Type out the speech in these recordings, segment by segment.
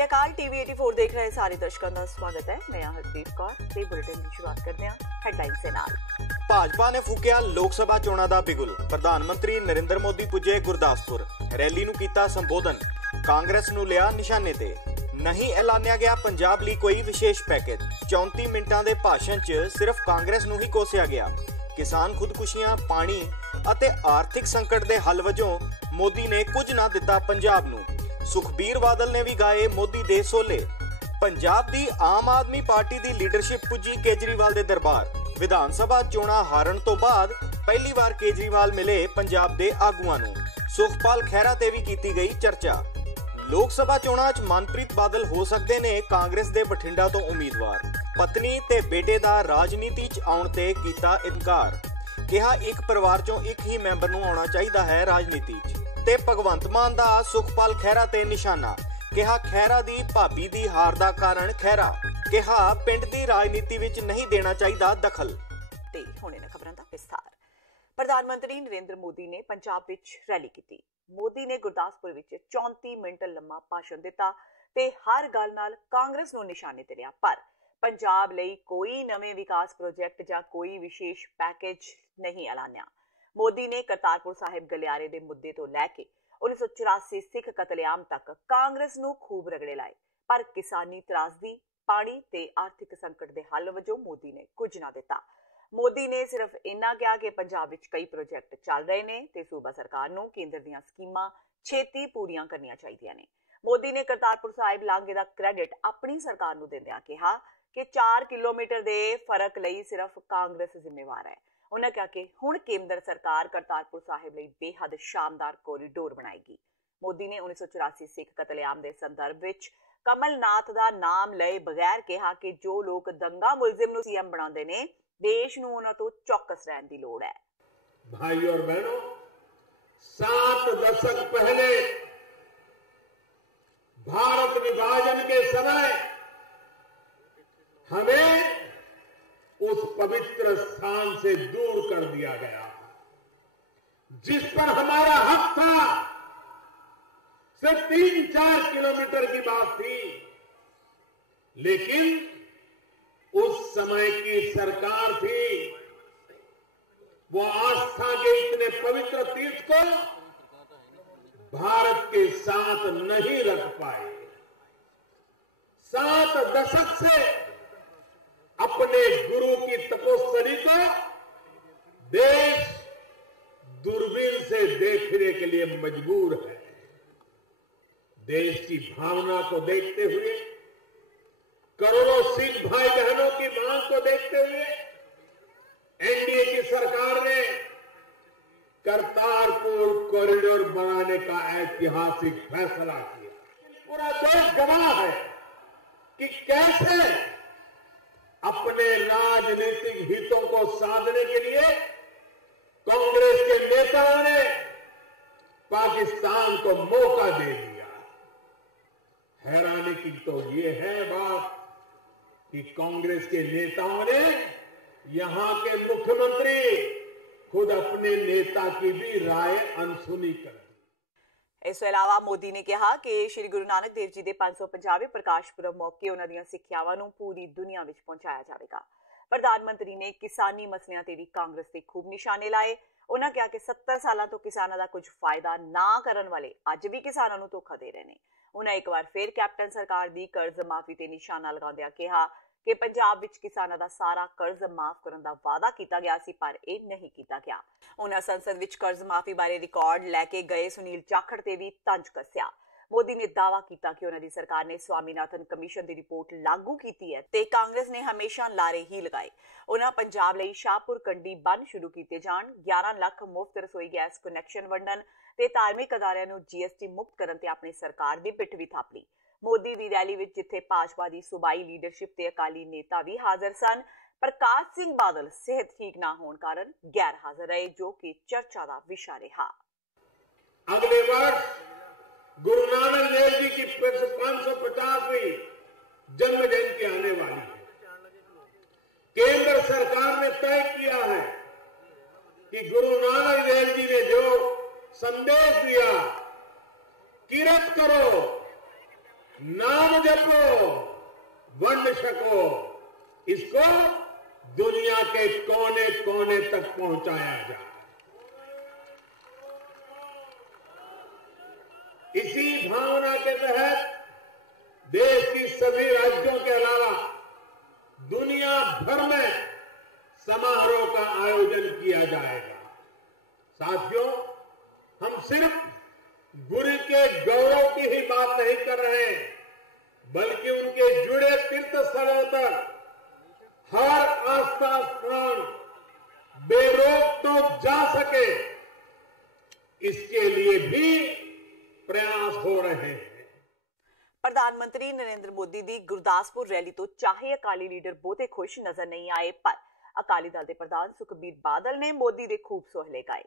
श्री अकाल टीवी 84 देख रहे सारे दर्शकों का स्वागत है। मैं हरप्रीत कौर ते बुलेटिन की शुरुआत करते हैं हेडलाइंस से नाल। भाजपा ने फूकिया लोक सभा चोणां दा बिगुल। प्रधानमंत्री नरेंद्र मोदी पुजे गुरदासपुर, रैली नूं कीता संबोधन। कांग्रेस नूं लिया निशाने ते। नहीं ऐलानिया गया पंजाब लई कोई विशेष पैकेज। 34 मिनटां दे भाषण च सिर्फ कांग्रेस नूं ही कोसिया गया। किसान खुदकुशियां, पानी ਅਤੇ आर्थिक संकट दे हल वजों मोदी ने कुछ ना दिता पंजाब नूं। सुखबीर बादल ने भी गाए मोदी दे सोले। पंजाब दी आम आदमी पार्टी दी लीडरशिप पुजी केजरीवाल दे दरबार। विधान सभा चोणां हारन तो बाद पहली बार केजरीवाल मिले पंजाब दे आगूआं नूं। सुखपाल खैरा ते भी कीती गई चर्चा। लोक सभा चोणां च मनप्रीत बादल हो सकदे ने कांग्रेस दे बठिंडा तो उम्मीदवार। पत्नी ते बेटे दा राजनीति च आउण ते कीता इनकार। कहा एक परिवार चों एक ही मैंबर नूं आउणा चाहीदा है राजनीति च। ते भगवंत मान दा सुखपाल खैरा ते निशाना। कहा खैरा दी भाभी दी हार दा कारण खैरा। कहा पिंड दी राजनीति विच नहीं देना चाहीदा दखल। ते हुणे ने खबरां दा विस्तार। प्रधानमंत्री नरेंद्र मोदी ने पंजाब विच रैली कीती। मोदी ने गुरदासपुर विच 34 मिनट लंबा भाषण दिता ते हर गल नाल कांग्रेस नूं निशाने ते लिया। पर पंजाब लई कोई नवे विकास प्रोजेक्ट जां कोई विशेष पैकेज नहीं ऐलानिया। मोदी ने करतारपुर साहिब गलियारे दे मुद्दे तो लैके 1984 सिख कतलेआम तक कांग्रेस नूं खूब रगड़े लाए। पर किसानी त्रासदी, पानी ते आर्थिक संकट दे हल वजों मोदी ने कुछ ना दिता। मोदी ने सिर्फ इन्ना कहा कि पंजाब विच कई प्रोजेक्ट चल रहे ने ते सूबा सरकार नूं केंद्र दीयां स्कीमां छेती पूरीआं करनियां चाहीदियां ने। मोदी ने करतारपुर साहिब लांघे दा क्रेडिट अपनी सरकार नूं दिंदिआं कहा कि 4 किलोमीटर दे फर्क लई सिर्फ कांग्रेस जिम्मेवार है। उन्होंने कहा कि हुण केंद्र सरकार करतारपुर साहिब लई बेहद शानदार कॉरीडोर बनाएगी। मोदी ने 1984 सिख कतलेआम के संदर्भ विच कमलनाथ का नाम लए बगैर कहा कि जो लोग दंगा मुलजिम नूं सीएम बनाते ने देश नूं उन्हां तों चौकस रहण दी लोड़ है। भाई और बहनों, 7 दशक पहले भारत विभाजन के समय हमें उस पवित्र स्थान से दूर कर दिया गया जिस पर हमारा हक था। सिर्फ 3-4 किलोमीटर की बात थी, लेकिन उस समय की सरकार थी, वो आस्था के इतने पवित्र तीर्थ को भारत के साथ नहीं रख पाए। 7 दशक से अपने गुरु की तपस्वी को देश दूरबीन से देखने के लिए मजबूर है। देश की भावना को देखते हुए, करोड़ों सिख भाई बहनों की मांग को देखते हुए एनडीए की सरकार ने करतारपुर कॉरिडोर बनाने का ऐतिहासिक फैसला किया। पूरा देश गवाह है कि कैसे अपने राजनीतिक हितों को साधने के लिए कांग्रेस के नेताओं ने पाकिस्तान को मौका दे दिया। हैरानी की तो ये है बात कि कांग्रेस के नेताओं ने यहां के मुख्यमंत्री खुद अपने नेता की भी राय अनसुनी कर दी। इस अलावा मोदी ने कहा कि श्री गुरु नानक देव जी के 550वें प्रकाश पुरब मौके उन्हां दीयां सिੱਖਿਆਵਾਂ ਨੂੰ पूरी दुनिया विच पहुंचाया जाएगा। प्रधानमंत्री ने किसानी मसलियां ते भी कांग्रेस के खूब निशाने लाए। उन्होंने कहा कि 70 साल तो किसानों का कुछ फायदा ना करन वाले अज भी किसानों को धोखा दे रहे हैं। उन्हें एक बार फिर कैप्टन सरकार की कर्ज माफी ते निशाना लगांदियां कहा कि पंजाब विच किसानों का सारा कर्ज माफ करने का वादा किया गया सी, पर यह नहीं किया गया। उन्होंने संसद विच कर्ज माफी बारे रिकॉर्ड लैके गए सुनील जाखड़ ते भी तंज कस्या। मोदी ने दावा किया कि उन्होंने सरकार ने स्वामीनाथन कमीशन की रिपोर्ट लागू की है ते कांग्रेस ने हमेशा लारे ही लगाए। उन्होंने पंजाब लई शाहपुर कंडी बंद शुरू किए जाण, 11 लाख मुफ्त रसोई गैस कनैक्शन वंडन ते धार्मिक अदारियां नूं जीएसटी मुक्त करन ते अपनी सरकार दी पिठ भी थाप ली। मोदी दी रैली विच जिथे भाजपा दी सूबाई लीडरशिप ते अकाली नेता भी हाजिर सन, प्रकाश सिंह बादल सेहत ठीक ना होने कारण गैर हाजिर रहे, जो कि चर्चा का विषय रहा। अगले वर्ष गुरु नानक देव जी की 550वीं जन्म जयंती आने वाली है। केंद्र सरकार ने तय किया है कि गुरु नानक देव जी ने जो संदेश दिया, किरत करो, नाम जपो, वंड छको, इसको दुनिया के कोने कोने तक पहुंचाया जाए। इसी भावना के तहत देश की सभी राज्यों के अलावा दुनिया भर में समारोह का आयोजन किया जाएगा। साथियों, हम सिर्फ गुरु के गौरव की ही बात नहीं कर रहे हैं, बल्कि उनके जुड़े तीर्थ स्थलों पर हर आस्था स्थान बेरोक तो जा सके, इसके लिए भी प्रयास हो रहे हैं। प्रधानमंत्री नरेंद्र मोदी ਦੀ ਗੁਰਦਾਸਪੁਰ ਰੈਲੀ ਤੋਂ ਚਾਹੇ ਅਕਾਲੀ ਲੀਡਰ ਬਹੁਤੇ ਖੁਸ਼ ਨਜ਼ਰ ਨਹੀਂ ਆਏ, ਪਰ ਅਕਾਲੀ ਦਲ ਦੇ ਪ੍ਰਧਾਨ ਸੁਖਬੀਰ ਬਾਦਲ ਨੇ ਮੋਦੀ ਦੇ ਖੂਬ ਸੋਹਲੇ ਗਾਏ।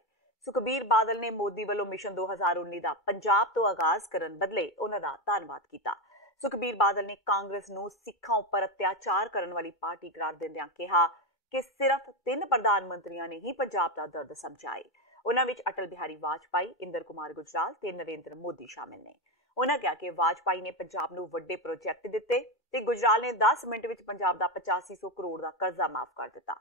ਸੁਖਬੀਰ ਬਾਦਲ ਨੇ ਮੋਦੀ ਵੱਲੋਂ ਮਿਸ਼ਨ 2019 ਦਾ ਪੰਜਾਬ ਤੋਂ ਆਗਾਜ਼ ਕਰਨ ਬਦਲੇ ਉਹਨਾਂ ਦਾ ਧੰਨਵਾਦ ਕੀਤਾ। ਸੁਖਬੀਰ ਬਾਦਲ ਨੇ ਕਾਂਗਰਸ ਨੂੰ ਸਿੱਖਾਂ ਉੱਪਰ ਅਤਿਆਚਾਰ ਕਰਨ ਵਾਲੀ ਪਾਰਟੀ ਕਰਾਰ ਦਿੰਦਿਆਂ ਕਿਹਾ ਕਿ ਸਿਰਫ 3 ਪ੍ਰਧਾਨ ਮੰਤਰੀਆਂ ਨੇ ਹੀ ਪੰਜਾਬ ਦਾ ਦਰਦ ਸਮਝਾਏ। ਉਹਨਾਂ ਵਿੱਚ ਅਟਲ ਬਿਹਾਰੀ ਵਾਜਪਾਈ, ਇੰਦਰ ਕੁਮਾਰ ਗੁਜਰਾਲ ਤੇ ਨਰਿੰਦਰ ਮੋਦੀ ਸ਼ਾਮਿਲ ਨੇ। ਉਹਨਾਂ ਕਿਹਾ ਕਿ ਵਾਜਪਾਈ ਨੇ ਪੰਜਾਬ ਨੂੰ ਵੱਡੇ ਪ੍ਰੋਜੈਕਟ ਦਿੱਤੇ ਤੇ ਗੁਜਰਾਲ ਨੇ 10 ਮਿੰਟ ਵਿੱਚ ਪੰਜਾਬ ਦਾ 8500 ਕਰੋੜ ਦਾ ਕਰਜ਼ਾ ਮਾਫ ਕਰ ਦਿੱਤਾ।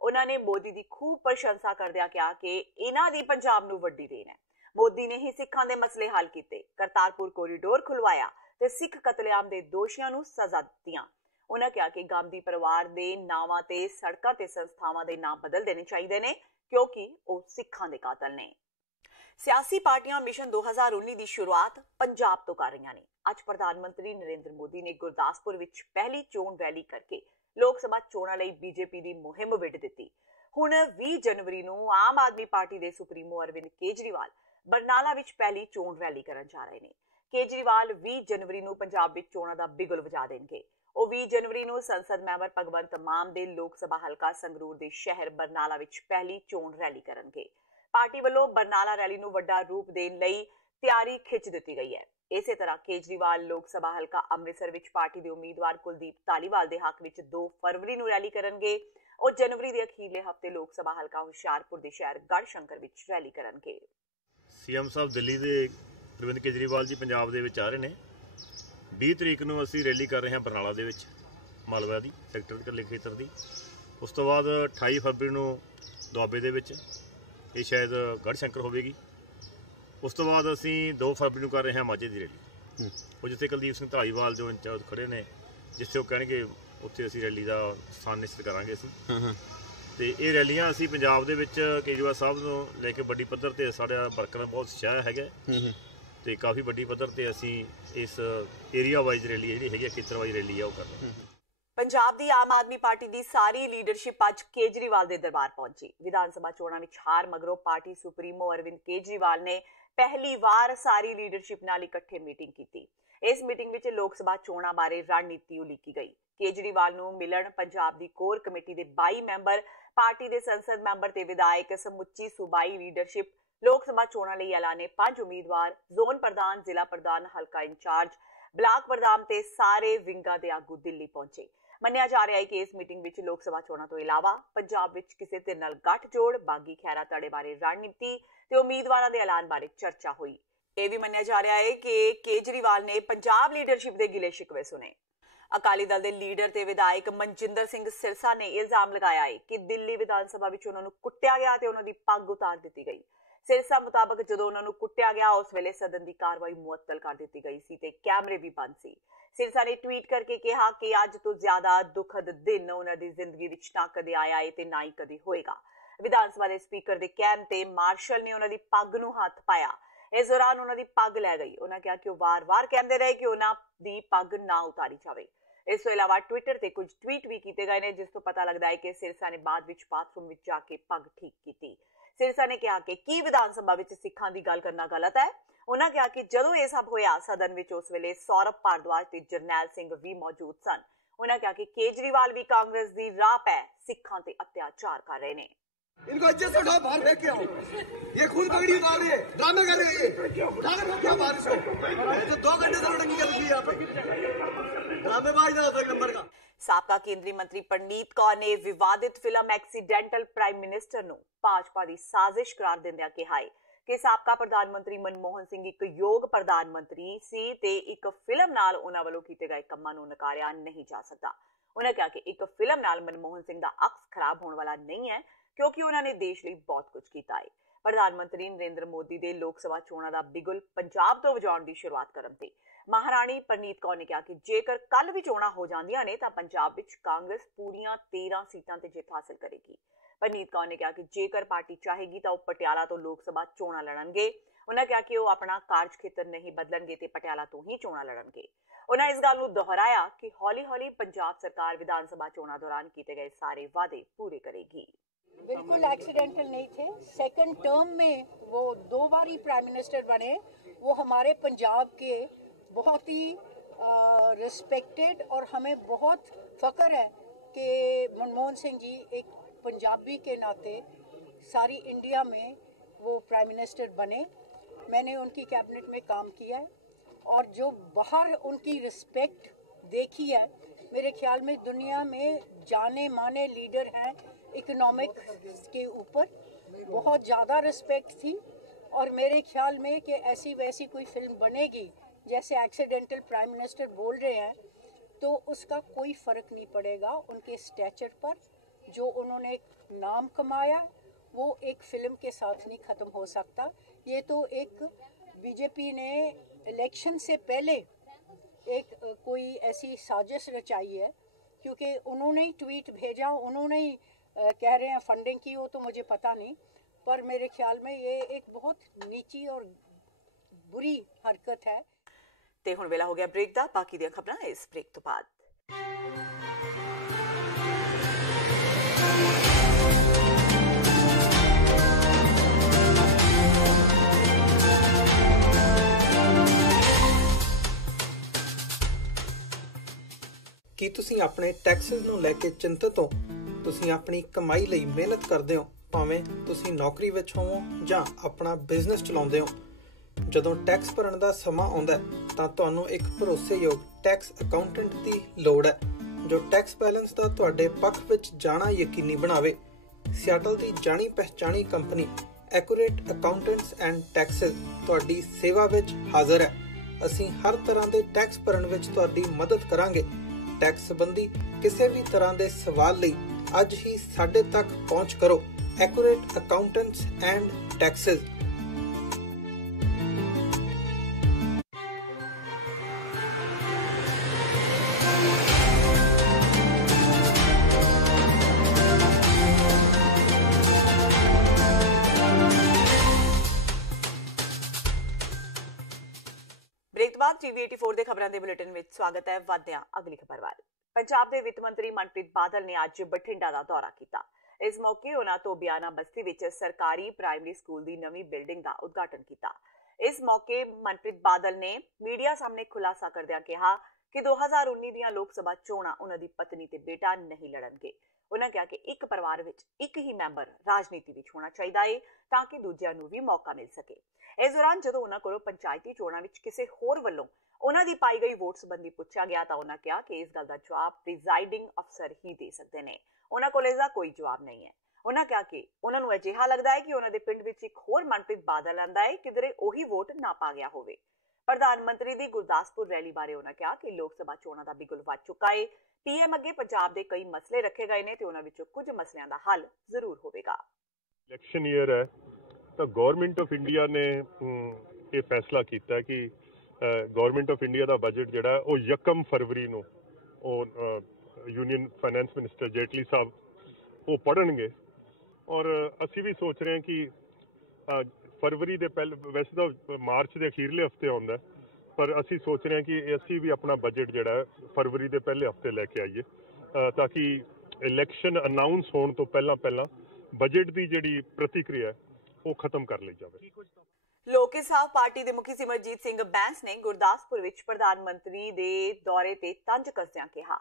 ਉਹਨਾਂ ਨੇ ਮੋਦੀ ਦੀ ਖੂਬ ਪ੍ਰਸ਼ੰਸਾ ਕਰਦਿਆਂ ਕਿਹਾ ਕਿ ਇਹਨਾਂ ਦੀ ਪੰਜਾਬ ਨੂੰ ਵੱਡੀ ਦੇਣ ਹੈ। ਮੋਦੀ ਨੇ ਹੀ ਸਿੱਖਾਂ ਦੇ ਮਸਲੇ ਹੱਲ ਕੀਤੇ, ਕਰਤਾਰਪੁਰ ਕੋਰੀਡੋਰ ਖੁਲਵਾਇਆ ਤੇ ਸਿੱਖ ਕਤਲੇਆਮ ਦੇ ਦੋਸ਼ੀਆਂ ਨੂੰ ਸਜ਼ਾ ਦਿੱਤੀਆਂ। ਉਹਨਾਂ ਕਿਹਾ ਕਿ ਗਾਂਧੀ ਪਰਿਵਾਰ ਦੇ ਨਾਵਾਂ ਤੇ ਸੜਕਾਂ ਤੇ ਸੰਸਥਾਵਾਂ ਦੇ ਨਾਮ ਬਦਲ ਦੇਣੇ ਚਾਹੀਦੇ ਨੇ ਕਿਉਂਕਿ ਉਹ ਸਿੱਖਾਂ ਦੇ ਕਾਤਲ ਨੇ। ਸਿਆਸੀ ਪਾਰਟੀਆਂ ਮਿਸ਼ਨ 2019 ਦੀ ਸ਼ੁਰੂਆਤ ਪੰਜਾਬ ਤੋਂ ਕਰ ਰਹੀਆਂ ਨੇ। ਅੱਜ ਪ੍ਰਧਾਨ ਮੰਤਰੀ ਨਰਿੰਦਰ ਮੋਦੀ ਨੇ ਗੁਰਦਾਸਪੁਰ ਵਿੱਚ ਪਹਿਲੀ ਚੋਣ ਰੈਲੀ ਕਰਕੇ ਲੋਕ ਸਭਾ ਚੋਣਾਂ ਲਈ ਬੀਜੇਪੀ ਦੀ ਮੁਹਿੰਮ ਵਿੱਢ ਦਿੱਤੀ। ਹੁਣ 20 ਜਨਵਰੀ ਨੂੰ ਆਮ ਆਦਮੀ ਪਾਰਟੀ ਦੇ ਸੁਪਰੀਮੋ ਅਰਵਿੰਦ ਕੇਜਰੀਵਾਲ ਬਰਨਾਲਾ ਵਿੱਚ ਪਹਿਲੀ ਚੋਣ ਰੈਲੀ ਕਰਨ ਜਾ ਰਹੇ ਨੇ। ਕੇਜਰੀਵਾਲ 20 ਜਨਵਰੀ ਨੂੰ ਪੰਜਾਬ ਵਿੱਚ ਚੋਣਾਂ ਦਾ ਬਿਗੁਲ ਵਜਾ ਦੇਣਗੇ। ਉਹ 20 ਜਨਵਰੀ ਨੂੰ ਸੰਸਦ ਮੈਂਬਰ ਭਗਵੰਤ ਮਾਨ ਦੇ ਲੋਕ ਸਭਾ ਹਲਕਾ ਸੰਗਰੂਰ ਦੇ ਸ਼ਹਿਰ ਬਰਨਾਲਾ ਵਿੱਚ ਪਹਿਲੀ ਚੋਣ ਰੈਲੀ ਕਰਨਗੇ। ਪਾਰਟੀ ਵੱਲੋਂ ਬਰਨਾਲਾ ਰੈਲੀ ਨੂੰ ਵੱਡਾ ਰੂਪ ਦੇਣ ਲਈ ਤਿਆਰੀ ਖਿੱਚ ਦਿੱਤੀ ਗਈ ਹੈ। ਇਸੇ ਤਰ੍ਹਾਂ ਕੇਜਰੀਵਾਲ ਲੋਕ ਸਭਾ ਹਲਕਾ ਅੰਮ੍ਰਿਤਸਰ ਵਿੱਚ ਪਾਰਟੀ ਦੇ ਉਮੀਦਵਾਰ ਕੁਲਦੀਪ ਧਾਲੀਵਾਲ ਦੇ ਹੱਕ ਵਿੱਚ 2 ਫਰਵਰੀ ਨੂੰ ਰੈਲੀ ਕਰਨਗੇ। ਉਹ ਜਨਵਰੀ ਦੇ ਅਖੀਰਲੇ ਹਫ਼ਤੇ ਲੋਕ ਸਭਾ ਹਲਕਾ ਹੁਸ਼ਿਆਰਪੁਰ ਦੇ ਸ਼ਹਿਰ ਗੜਸ਼ੰਕਰ ਵਿੱਚ ਰੈਲੀ ਕਰਨਗੇ। ਸੀਐਮ ਸਾਹਿਬ ਦਿੱਲੀ ਦੇ ਅਰਵਿੰਦ ਕੇਜਰੀਵਾਲ ਜੀ ਪੰਜਾਬ ਦੇ ਵਿੱਚ ਆ ਰਹੇ ਨੇ। 20 ਤਰੀਕ ਨੂੰ ਅਸੀਂ ਰੈਲੀ ਕਰ ਰਹੇ ਹਾਂ ਬਰਨਾਲਾ ਦੇ ਵਿੱਚ, ਮਾਲਵਾ ਦੀ ਸੈਕਟਰ ਇਕੱਲੇ ਖੇਤਰ ਦੀ। ਉਸ ਤੋਂ ਬਾਅਦ 28 ਫਰਵਰੀ ਨੂੰ ਦੁਆਬੇ ਦੇ ਵਿੱਚ, ਇਹ ਸ਼ਾਇਦ ਗੜਸ਼ੰਕਰ ਹੋਵੇਗੀ। ਉਸ ਤੋਂ ਬਾਅਦ ਅਸੀਂ 2 ਫਰਵਰੀ ਨੂੰ ਕਰ ਰਹੇ ਹਾਂ ਮਾਝੇ ਦੀ ਰੈਲੀ। ਉਹ ਜਿੱਥੇ ਕੁਲਦੀਪ ਸਿੰਘ ਧਾਲੀਵਾਲ ਜੋ ਇੰਚਾਰਜ ਖੜੇ ਨੇ, ਜਿੱਥੇ ਉਹ ਕਹਿਣਗੇ ਉੱਥੇ ਅਸੀਂ ਰੈਲੀ ਦਾ ਸਥਾਨ ਨਿਸ਼ਚਿਤ ਕਰਾਂਗੇ ਅਸੀਂ। ਤੇ ਇਹ ਰੈਲੀਆਂ ਅਸੀਂ ਪੰਜਾਬ ਦੇ ਵਿੱਚ ਕੇਜਰੀਵਾਲ ਸਾਹਿਬ ਨੂੰ ਲੈ ਕੇ ਵੱਡੀ ਪੱਧਰ ਤੇ ਸਾਡਾ ਵਰਕਰਾਂ ਬਹੁਤ ਉਤਸ਼ਾਹ ਹੈਗਾ ਤੇ ਕਾਫੀ ਵੱਡੀ ਪੱਧਰ ਤੇ ਅਸੀਂ ਇਸ ਏਰੀਆ ਵਾਈਜ਼ ਰੈਲੀ ਜਿਹੜੀ ਹੈਗੀ ਖੇਤਰ ਵਾਈਜ਼ ਰੈਲੀ ਆ ਉਹ ਕਰ ਰਹੇ ਹਾਂ। ਪੰਜਾਬ ਦੀ ਆਮ ਆਦਮੀ ਪਾਰਟੀ ਦੀ ਸਾਰੀ ਲੀਡਰਸ਼ਿਪ ਅੱਜ ਕੇਜਰੀਵਾਲ ਦੇ ਦਰਬਾਰ ਪਹੁੰਚੀ। ਵਿਧਾਨ ਸਭਾ ਚੋਣਾਂ ਵਿੱਚ ਹਾਰ ਮਗਰੋਂ ਪਾਰਟੀ ਸੁਪਰੀਮੋ ਅਰਵਿੰਦ ਕੇਜਰੀਵਾਲ ਨੇ ਪਹਿਲੀ ਵਾਰ ਸਾਰੀ ਲੀਡਰਸ਼ਿਪ ਨਾਲ ਇਕੱਠੇ ਮੀਟਿੰਗ ਕੀਤੀ। ਇਸ ਮੀਟਿੰਗ ਵਿੱਚ ਲੋਕ ਸਭਾ ਚੋਣਾਂ ਬਾਰੇ ਰਣਨੀਤੀ ਉਲੀਕੀ ਗਈ। ਕੇਜਰੀਵਾਲ ਨੂੰ ਮਿਲਣ ਪੰਜਾਬ ਦੀ ਕੋਰ ਕਮੇਟੀ ਦੇ 22 ਮੈਂਬਰ, ਪਾਰਟੀ ਦੇ ਸੰਸਦ ਮੈਂਬਰ ਤੇ ਵਿਧਾਇਕ, ਸਮੁੱਚੀ ਸੂਬਾਈ ਲੀਡਰਸ਼ਿਪ, ਲੋਕ ਸਭਾ ਚੋਣਾਂ ਲਈ ਐਲਾਨੇ 5 ਉਮੀਦਵਾਰ, ਜ਼ੋਨ ਪ੍ਰਧਾਨ, ਜ਼ਿਲ੍ਹਾ ਪ੍ਰਧਾਨ, ਹਲਕਾ ਇੰਚਾਰਜ, ਬਲਾਕ ਪ੍ਰਧਾਨ ਤੇ ਸਾਰੇ ਵਿੰਗਾਂ ਦੇ ਆਗੂ ਦਿੱਲੀ ਪਹੁੰਚੇ। ਮੰਨਿਆ ਜਾ ਰਿਹਾ ਹੈ ਕਿ ਇਸ ਮੀਟਿੰਗ ਵਿੱਚ ਲੋਕ ਸਭਾ ਚੋਣਾਂ ਤੋਂ ਇਲਾਵਾ ਪੰਜਾਬ ਵਿੱਚ ਕਿਸੇ ਧਿਰ ਨਾਲ ਗੱਠਜੋੜ, ਬਾਗੀ ਖੈਰਾ ਧੜੇ ਬਾਰੇ ਰਣਨੀਤੀ ਤੇ ਉਮੀਦਵਾਰਾਂ ਦੇ ਐਲਾਨ ਬਾਰੇ ਚਰਚਾ ਹੋਈ। ਇਹ ਵੀ ਮੰਨਿਆ ਜਾ ਰਿਹਾ ਹੈ ਕਿ ਕੇਜਰੀਵਾਲ ਨੇ ਪੰਜਾਬ ਲੀਡਰਸ਼ਿਪ ਦੇ ਗਿਲੇ ਸ਼ਿਕਵੇ ਸੁਣੇ। ਅਕਾਲੀ ਦਲ ਦੇ ਲੀਡਰ ਤੇ ਵਿਧਾਇਕ ਮਨਜਿੰਦਰ ਸਿੰਘ ਸਿਰਸਾ ਨੇ ਇਲਜ਼ਾਮ ਲਗਾਇਆ ਹੈ ਕਿ ਦਿੱਲੀ ਵਿਧਾਨ ਸਭਾ ਵਿੱਚ ਉਹਨਾਂ ਨੂੰ ਕੁੱਟਿਆ ਗਿਆ ਤੇ ਉਹਨਾਂ ਦੀ ਪੱਗ ਉਤਾਰ ਦਿੱਤੀ ਗਈ। ਸਿਰਸਾ ਮੁਤਾਬਕ ਜਦੋਂ ਉਹਨਾਂ ਨੂੰ ਕੁੱਟਿਆ ਗਿਆ ਉਸ ਵੇਲੇ ਸਦਨ ਦੀ ਕਾਰਵਾਈ ਮੁਅੱਤਲ ਕਰ ਦਿੱਤੀ ਗਈ ਸੀ ਤੇ ਕੈਮਰੇ ਵੀ ਬੰਦ ਸੀ। ਸਿਰਸਾ ਨੇ ਟਵੀਟ ਕਰਕੇ ਕਿਹਾ ਕਿ ਅੱਜ ਤੋਂ ਜ਼ਿਆਦਾ ਦੁਖਦ ਦਿਨ ਉਹਨਾਂ ਦੀ ਜ਼ਿੰਦਗੀ ਵਿੱਚ ਨਾ ਕਦੇ ਆਇਆ ਹੈ ਤੇ ਨਾ ਹੀ ਕਦੇ ਹੋਏਗਾ। ਵਿਧਾਨ ਸਭਾ ਦੇ ਸਪੀਕਰ ਦੇ ਕਹਿਣ ਤੇ ਮਾਰਸ਼ਲ ਨੇ ਉਹਨਾਂ ਦੀ ਪੱਗ ਨੂੰ ਹੱਥ ਪਾਇਆ। ਇਸ ਦੌਰਾਨ ਉਹਨਾਂ ਦੀ ਪੱਗ ਲੈ ਗਈ। ਉਹਨਾਂ ਕਿਹਾ ਕਿ ਉਹ ਵਾਰ-ਵਾਰ ਕਹਿੰਦੇ ਰਹੇ ਕਿ ਉਹਨਾਂ ਦੀ ਪੱਗ ਨਾ ਉਤਾਰੀ ਜਾਵੇ। ਇਸ ਤੋਂ ਇਲਾਵਾ ਟਵਿੱਟਰ ਤੇ ਕੁਝ ਟਵੀਟ ਵੀ ਕੀਤੇ ਗਏ ਨੇ ਜਿਸ ਤੋਂ ਪਤਾ ਲੱਗਦਾ ਹੈ ਕਿ ਸਿਰਸਾ ਨੇ ਬਾਅਦ ਵਿੱਚ ਬਾਥਰੂਮ ਵਿੱਚ ਜਾ ਕੇ ਪੱਗ ਠੀਕ ਕੀਤੀ। ਸਿਰਸਾ ਨੇ ਕਿਹਾ ਕਿ ਕੀ ਵਿਧਾਨ ਸਭਾ ਵਿੱਚ ਸਿੱਖਾਂ ਦੀ ਗੱਲ ਕਰਨਾ ਗਲਤ ਹੈ। ਉਹਨਾਂ ਕਿਹਾ ਕਿ ਜਦੋਂ ਇਹ ਸਭ ਹੋਇਆ ਸਦਨ ਵਿੱਚ ਉਸ ਵੇਲੇ ਸੌਰਵ ਭਾਰਦਵਾਜ ਤੇ ਜਰਨੈਲ ਸਿੰਘ ਵੀ ਮੌਜੂਦ ਸਨ। ਉਹਨਾਂ ਕਿਹਾ ਕਿ ਕੇਜਰੀਵਾਲ ਵੀ ਕਾਂਗਰਸ ਦੀ ਰਾਹ ਪੈ ਸਿੱਖਾਂ ਤੇ ਅਤਿਆਚਾਰ ਕਰ ਰਹੇ ਨੇ। इनको इज्जत से उठाओ, बाहर फेंक के आओ। ये खुद पगड़ी उतार रहे हैं, ड्रामे कर रहे हैं। उठाकर रखो बाहर इसको। तो 2 घंटे से लड़की कर रही है यहाँ पे। ड्रामेबाज ना हो एक नंबर का। ਸਾਬਕਾ ਕੇਂਦਰੀ ਮੰਤਰੀ ਪਰਨੀਤ ਕੌਰ ਨੇ ਵਿਵਾਦਿਤ ਫਿਲਮ ਐਕਸੀਡੈਂਟਲ ਪ੍ਰਾਈਮ ਮਿਨਿਸਟਰ ਨੂੰ ਭਾਜਪਾ ਦੀ ਸਾਜ਼ਿਸ਼ ਕਰਾਰ ਦਿੰਦਿਆਂ ਕਿਹਾ ਹੈ ਕਿ ਸਾਬਕਾ ਪ੍ਰਧਾਨ ਮੰਤਰੀ ਮਨਮੋਹਨ ਸਿੰਘ ਇੱਕ ਯੋਗ ਪ੍ਰਧਾਨ ਮੰਤਰੀ ਸੀ ਤੇ ਇੱਕ ਫਿਲਮ ਨਾਲ ਉਹਨਾਂ ਵੱਲੋਂ ਕੀਤੇ ਗਏ ਕੰਮਾਂ ਨੂੰ ਨਕਾਰਿਆ ਨਹੀਂ ਜਾ ਸਕਦਾ। ਉਹਨਾਂ ਕਿਹਾ ਕਿ ਇੱਕ ਫਿਲਮ ਨਾਲ ਮਨਮੋਹਨ ਸਿੰਘ ਦਾ ਅਕਸ ਖਰਾਬ ਹੋਣ ਵਾਲਾ ਨਹੀਂ ਹੈ ਕਿਉਂਕਿ ਉਹਨਾਂ ਨੇ ਦੇਸ਼ ਲਈ ਬਹੁਤ ਕੁਝ ਕੀਤਾ ਹੈ। ਪ੍ਰਧਾਨ ਮੰਤਰੀ ਨਰਿੰਦਰ ਮੋਦੀ ਦੇ ਲੋਕ ਸਭਾ ਚੋਣਾਂ ਦਾ ਬਿਗੁਲ ਪੰਜਾਬ ਤੋਂ ਵਜਾਉਣ ਦੀ ਸ਼ੁਰੂਆਤ ਕਰਨ ਤੇ ਮਹਾਰਾਣੀ ਪ੍ਰਨੀਤ ਕੌਰ ਨੇ ਕਿਹਾ ਕਿ ਜੇਕਰ ਕੱਲ ਵੀ ਚੋਣਾਂ ਹੋ ਜਾਂਦੀਆਂ ਨੇ ਤਾਂ ਪੰਜਾਬ ਵਿੱਚ ਕਾਂਗਰਸ ਪੂਰੀਆਂ 13 ਸੀਟਾਂ ਤੇ ਜਿੱਤ ਹਾਸਲ ਕਰੇਗੀ। ਪ੍ਰਨੀਤ ਕੌਰ ਨੇ ਕਿਹਾ ਕਿ ਜੇਕਰ ਪਾਰਟੀ ਚਾਹੇਗੀ ਤਾਂ ਉਹ ਪਟਿਆਲਾ ਤੋਂ ਲੋਕ ਸਭਾ ਚੋਣਾਂ ਲੜਨਗੇ। ਉਹਨਾਂ ਕਿਹਾ ਕਿ ਉਹ ਆਪਣਾ ਕਾਰਜ ਖੇਤਰ ਨਹੀਂ ਬਦਲਣਗੇ ਤੇ ਪਟਿਆਲਾ ਤੋਂ ਹੀ ਚੋਣਾਂ ਲੜਨਗੇ। ਉਹਨਾਂ ਇਸ ਗੱਲ ਨੂੰ ਦੁਹਰਾਇਆ ਕਿ ਹੌਲੀ-ਹੌਲੀ ਪੰਜਾਬ ਸਰਕਾਰ ਵਿਧਾन सभा चुनाव दौरान किए गए सारे वादे पूरे करेगी। बिल्कुल एक्सीडेंटल नहीं थे। सेकंड टर्म में वो 2 बार ही प्राइम मिनिस्टर बने। वो हमारे पंजाब के बहुत ही रिस्पेक्टेड और हमें बहुत फख्र है कि मनमोहन सिंह जी एक पंजाबी के नाते सारी इंडिया में वो प्राइम मिनिस्टर बने। मैंने उनकी कैबिनेट में काम किया है और जो बाहर उनकी रिस्पेक्ट देखी है, मेरे ख्याल में दुनिया में जाने माने लीडर हैं इकोनॉमिक के ऊपर, बहुत ज़्यादा रिस्पेक्ट थी। और मेरे ख्याल में कि ऐसी वैसी कोई फिल्म बनेगी जैसे एक्सीडेंटल प्राइम मिनिस्टर बोल रहे हैं तो उसका कोई फ़र्क नहीं पड़ेगा उनके स्टैचर पर। जो उन्होंने नाम कमाया वो एक फिल्म के साथ नहीं ख़त्म हो सकता। ये तो एक बीजेपी ने इलेक्शन से पहले एक कोई ऐसी साजिश रचाई है, क्योंकि उन्होंने ही ट्वीट भेजा, उन्होंने ही कह रहे हैं फंडिंग की हो तो मुझे पता नहीं, पर मेरे ख्याल में ये एक बहुत नीची और बुरी हरकत है। ਤੇ ਹੁਣ ਵੇਲਾ ਹੋ ਗਿਆ ਬ੍ਰੇਕ ਦਾ। ਬਾਕੀ ਦੀਆਂ ਖਬਰਾਂ ਇਸ ਬ੍ਰੇਕ ਤੋਂ ਬਾਅਦ। ਕੀ ਤੁਸੀਂ ਆਪਣੇ ਟੈਕਸਸ ਨੂੰ ਲੈ ਕੇ ਚਿੰਤਤ ਹੋ? ਤੁਸੀਂ ਆਪਣੀ ਕਮਾਈ ਲਈ ਮਿਹਨਤ ਕਰਦੇ ਹੋ, ਭਾਵੇਂ ਤੁਸੀਂ ਨੌਕਰੀ ਵਿੱਚ ਹੋਵੋ ਜਾਂ ਆਪਣਾ ਬਿਜ਼ਨਸ ਚਲਾਉਂਦੇ ਹੋ। ਜਦੋਂ ਟੈਕਸ ਭਰਨ ਦਾ ਸਮਾਂ ਆਉਂਦਾ ਤਾਂ ਤੁਹਾਨੂੰ ਇੱਕ ਭਰੋਸੇਯੋਗ ਟੈਕਸ ਅਕਾਊਂਟੈਂਟ ਦੀ ਲੋੜ ਹੈ ਜੋ ਟੈਕਸ ਬੈਲੈਂਸ ਦਾ ਤੁਹਾਡੇ ਪੱਖ ਵਿੱਚ ਜਾਣਾ ਯਕੀਨੀ ਬਣਾਵੇ। ਸਿਆਟਲ ਦੀ ਜਾਣੀ ਪਛਾਣੀ company Accurate Accountants and Taxes ਤੁਹਾਡੀ ਸੇਵਾ ਵਿੱਚ ਹਾਜ਼ਰ ਹੈ। ਅਸੀਂ ਹਰ ਤਰ੍ਹਾਂ ਦੇ ਟੈਕਸ ਭਰਨ ਵਿੱਚ ਤੁਹਾਡੀ ਮਦਦ ਕਰਾਂਗੇ। ਟੈਕਸ ਸੰਬੰਧੀ ਕਿਸੇ ਵੀ ਤਰ੍ਹਾਂ ਦੇ ਸਵਾਲ ਲਈ ਅੱਜ ਹੀ ਸਾਡੇ ਤੱਕ ਪਹੁੰਚ ਕਰੋ। Accurate Accountants and Texas. TV 84 ਦੇ ਖਬਰਾਂ ਦੇ ਬੁਲੇਟਿਨ ਵਿੱਚ ਸਵਾਗਤ ਹੈ। ਵਧਦਿਆਂ ਅਗਲੀ ਖਬਰ ਵੱਲ। ਪੰਜਾਬ ਦੇ ਵਿੱਤ ਮੰਤਰੀ ਮਨਪ੍ਰੀਤ ਬਾਦਲ ਨੇ ਅੱਜ ਬਠਿੰਡਾ ਦਾ ਦੌਰਾ ਕੀਤਾ। ਇਸ ਮੌਕੇ ਉਹਨਾਂ ਧੋਬਿਆਣਾ ਬਸਤੀ ਵਿੱਚ ਸਰਕਾਰੀ ਪ੍ਰਾਇਮਰੀ ਸਕੂਲ ਦੀ ਨਵੀਂ ਬਿਲਡਿੰਗ ਦਾ ਉਦਘਾਟਨ ਕੀਤਾ। ਇਸ ਮੌਕੇ ਮਨਪ੍ਰੀਤ ਬਾਦਲ ਨੇ ਮੀਡੀਆ ਸਾਹਮਣੇ ਖੁਲਾਸਾ ਕਰਦਿਆਂ ਕਿਹਾ ਕਿ 2019 ਦੀਆਂ ਲੋਕ ਸਭਾ ਚੋਣਾਂ ਉਹਨਾਂ ਦੀ ਪਤਨੀ ਤੇ ਬੇਟਾ ਨਹੀਂ ਲੜਨਗੇ। ਉਹਨਾਂ ਕਿਹਾ ਕਿ ਇੱਕ ਪਰਿਵਾਰ ਵਿੱਚ ਇੱਕ ਹੀ ਮੈਂਬਰ ਰਾਜਨੀਤੀ ਵਿੱਚ ਹੋਣਾ ਚਾਹੀਦਾ ਹੈ ਤਾਂ ਕਿ ਦੂਜਿਆਂ ਨੂੰ ਵੀ ਮੌਕਾ ਮਿਲ ਸਕੇ। ਇਸ ਦੌਰਾਨ ਜਦੋਂ ਉਹਨਾਂ ਕੋਲੋਂ ਪੰਚਾਇਤੀ ਚੋਣਾਂ ਵਿੱਚ ਕਿਸੇ ਹੋਰ ਵੱਲੋਂ ਉਹਨਾਂ ਦੀ ਪਾਈ ਗਈ ਵੋਟ ਸੰਬੰਧੀ ਪੁੱਛਿਆ ਗਿਆ ਤਾਂ ਉਹਨਾਂ ਕਿਹਾ ਕਿ ਇਸ ਗੱਲ ਦਾ ਜਵਾਬ ਪ੍ਰੀਜ਼ਾਈਡਿੰਗ ਅਫਸਰ ਹੀ ਦੇ ਸਕਦੇ ਨੇ। ਉਹਨਾਂ ਕੋਲ ਇਸ ਦਾ ਕੋਈ ਜਵਾਬ ਨਹੀਂ ਹੈ। ਉਹਨਾਂ ਕਿਹਾ ਕਿ ਉਹਨਾਂ ਨੂੰ ਅਜਿਹਾ ਲੱਗਦਾ ਹੈ ਕਿ ਉਹਨਾਂ ਦੇ ਪਿੰਡ ਵਿੱਚ ਇੱਕ ਹੋਰ ਮਨਪ੍ਰੀਤ ਬਾਦਲ ਆਂਦਾ ਹੈ, ਕਿਧਰੇ ਉਹੀ ਵੋਟ ਨਾ ਪਾ ਗਿਆ ਹੋਵੇ। ਪ੍ਰਧਾਨ ਮੰਤਰੀ ਦੀ ਗੁਰਦਾਸਪੁਰ ਰੈਲੀ ਬਾਰੇ ਉਹਨਾਂ ਕਿਹਾ ਕਿ ਲੋਕ ਸਭਾ ਚੋਣਾਂ ਦਾ ਬਿਗੁਲ ਵੱਜ ਚੁੱਕਾ ਹੈ। ਪੀਐਮ ਅੱਗੇ ਪੰਜਾਬ ਦੇ ਕਈ ਮਸਲੇ ਰੱਖੇ ਗਏ ਨੇ ਤੇ ਉਹਨਾਂ ਵਿੱਚੋਂ ਕੁਝ ਮਸਲਿਆਂ ਦਾ ਹੱਲ ਜ਼ਰੂਰ ਹੋਵੇਗਾ। ਇਲੈਕਸ਼ਨ ਈਅਰ ਹੈ ਤਾਂ ਗਵਰਨਮੈਂਟ ਆਫ ਇੰਡੀਆ ਨੇ ਇਹ ਫੈਸਲਾ ਕੀਤਾ ਕਿ government of India the budget ਜਿਹੜਾ ਉਹ 1 ਫਰਵਰੀ ਨੂੰ ਉਹ ਯੂਨੀਅਨ ਫਾਈਨੈਂਸ ਮਿਨਿਸਟਰ ਜੇਟਲੀ ਸਾਹਿਬ ਉਹ ਪੜ੍ਹਨਗੇ। ਔਰ ਅਸੀਂ ਵੀ ਸੋਚ ਰਹੇ ਹਾਂ ਕਿ ਫਰਵਰੀ ਦੇ ਪਹਿਲੇ, ਵੈਸੇ ਤਾਂ ਮਾਰਚ ਦੇ ਅਖੀਰਲੇ ਹਫ਼ਤੇ ਆਉਂਦਾ, ਪਰ ਅਸੀਂ ਸੋਚ ਰਹੇ ਹਾਂ ਕਿ ਅਸੀਂ ਵੀ ਆਪਣਾ ਬਜਟ ਜਿਹੜਾ ਫਰਵਰੀ ਦੇ ਪਹਿਲੇ ਹਫ਼ਤੇ ਲੈ ਕੇ ਆਈਏ ਤਾਂ ਕਿ ਇਲੈਕਸ਼ਨ ਅਨਾਊਂਸ ਹੋਣ ਤੋਂ ਪਹਿਲਾਂ ਬਜਟ ਦੀ ਜਿਹੜੀ ਪ੍ਰਤੀਕਿਰਿਆ ਉਹ ਖਤਮ ਕਰ ਲਈ ਜਾਵੇ। ਲੋਕ ਇਨਸਾਫ ਪਾਰਟੀ ਦੇ ਮੁਖੀ ਸਿਮਰਜੀਤ ਸਿੰਘ ਬੈਂਸ ਨੇ ਗੁਰਦਾਸਪੁਰ ਵਿੱਚ ਪ੍ਰਧਾਨ ਮੰਤਰੀ ਦੇ ਦੌਰੇ ਤੇ ਤੰਜ ਕੱਸਦਿਆਂ ਕਿਹਾ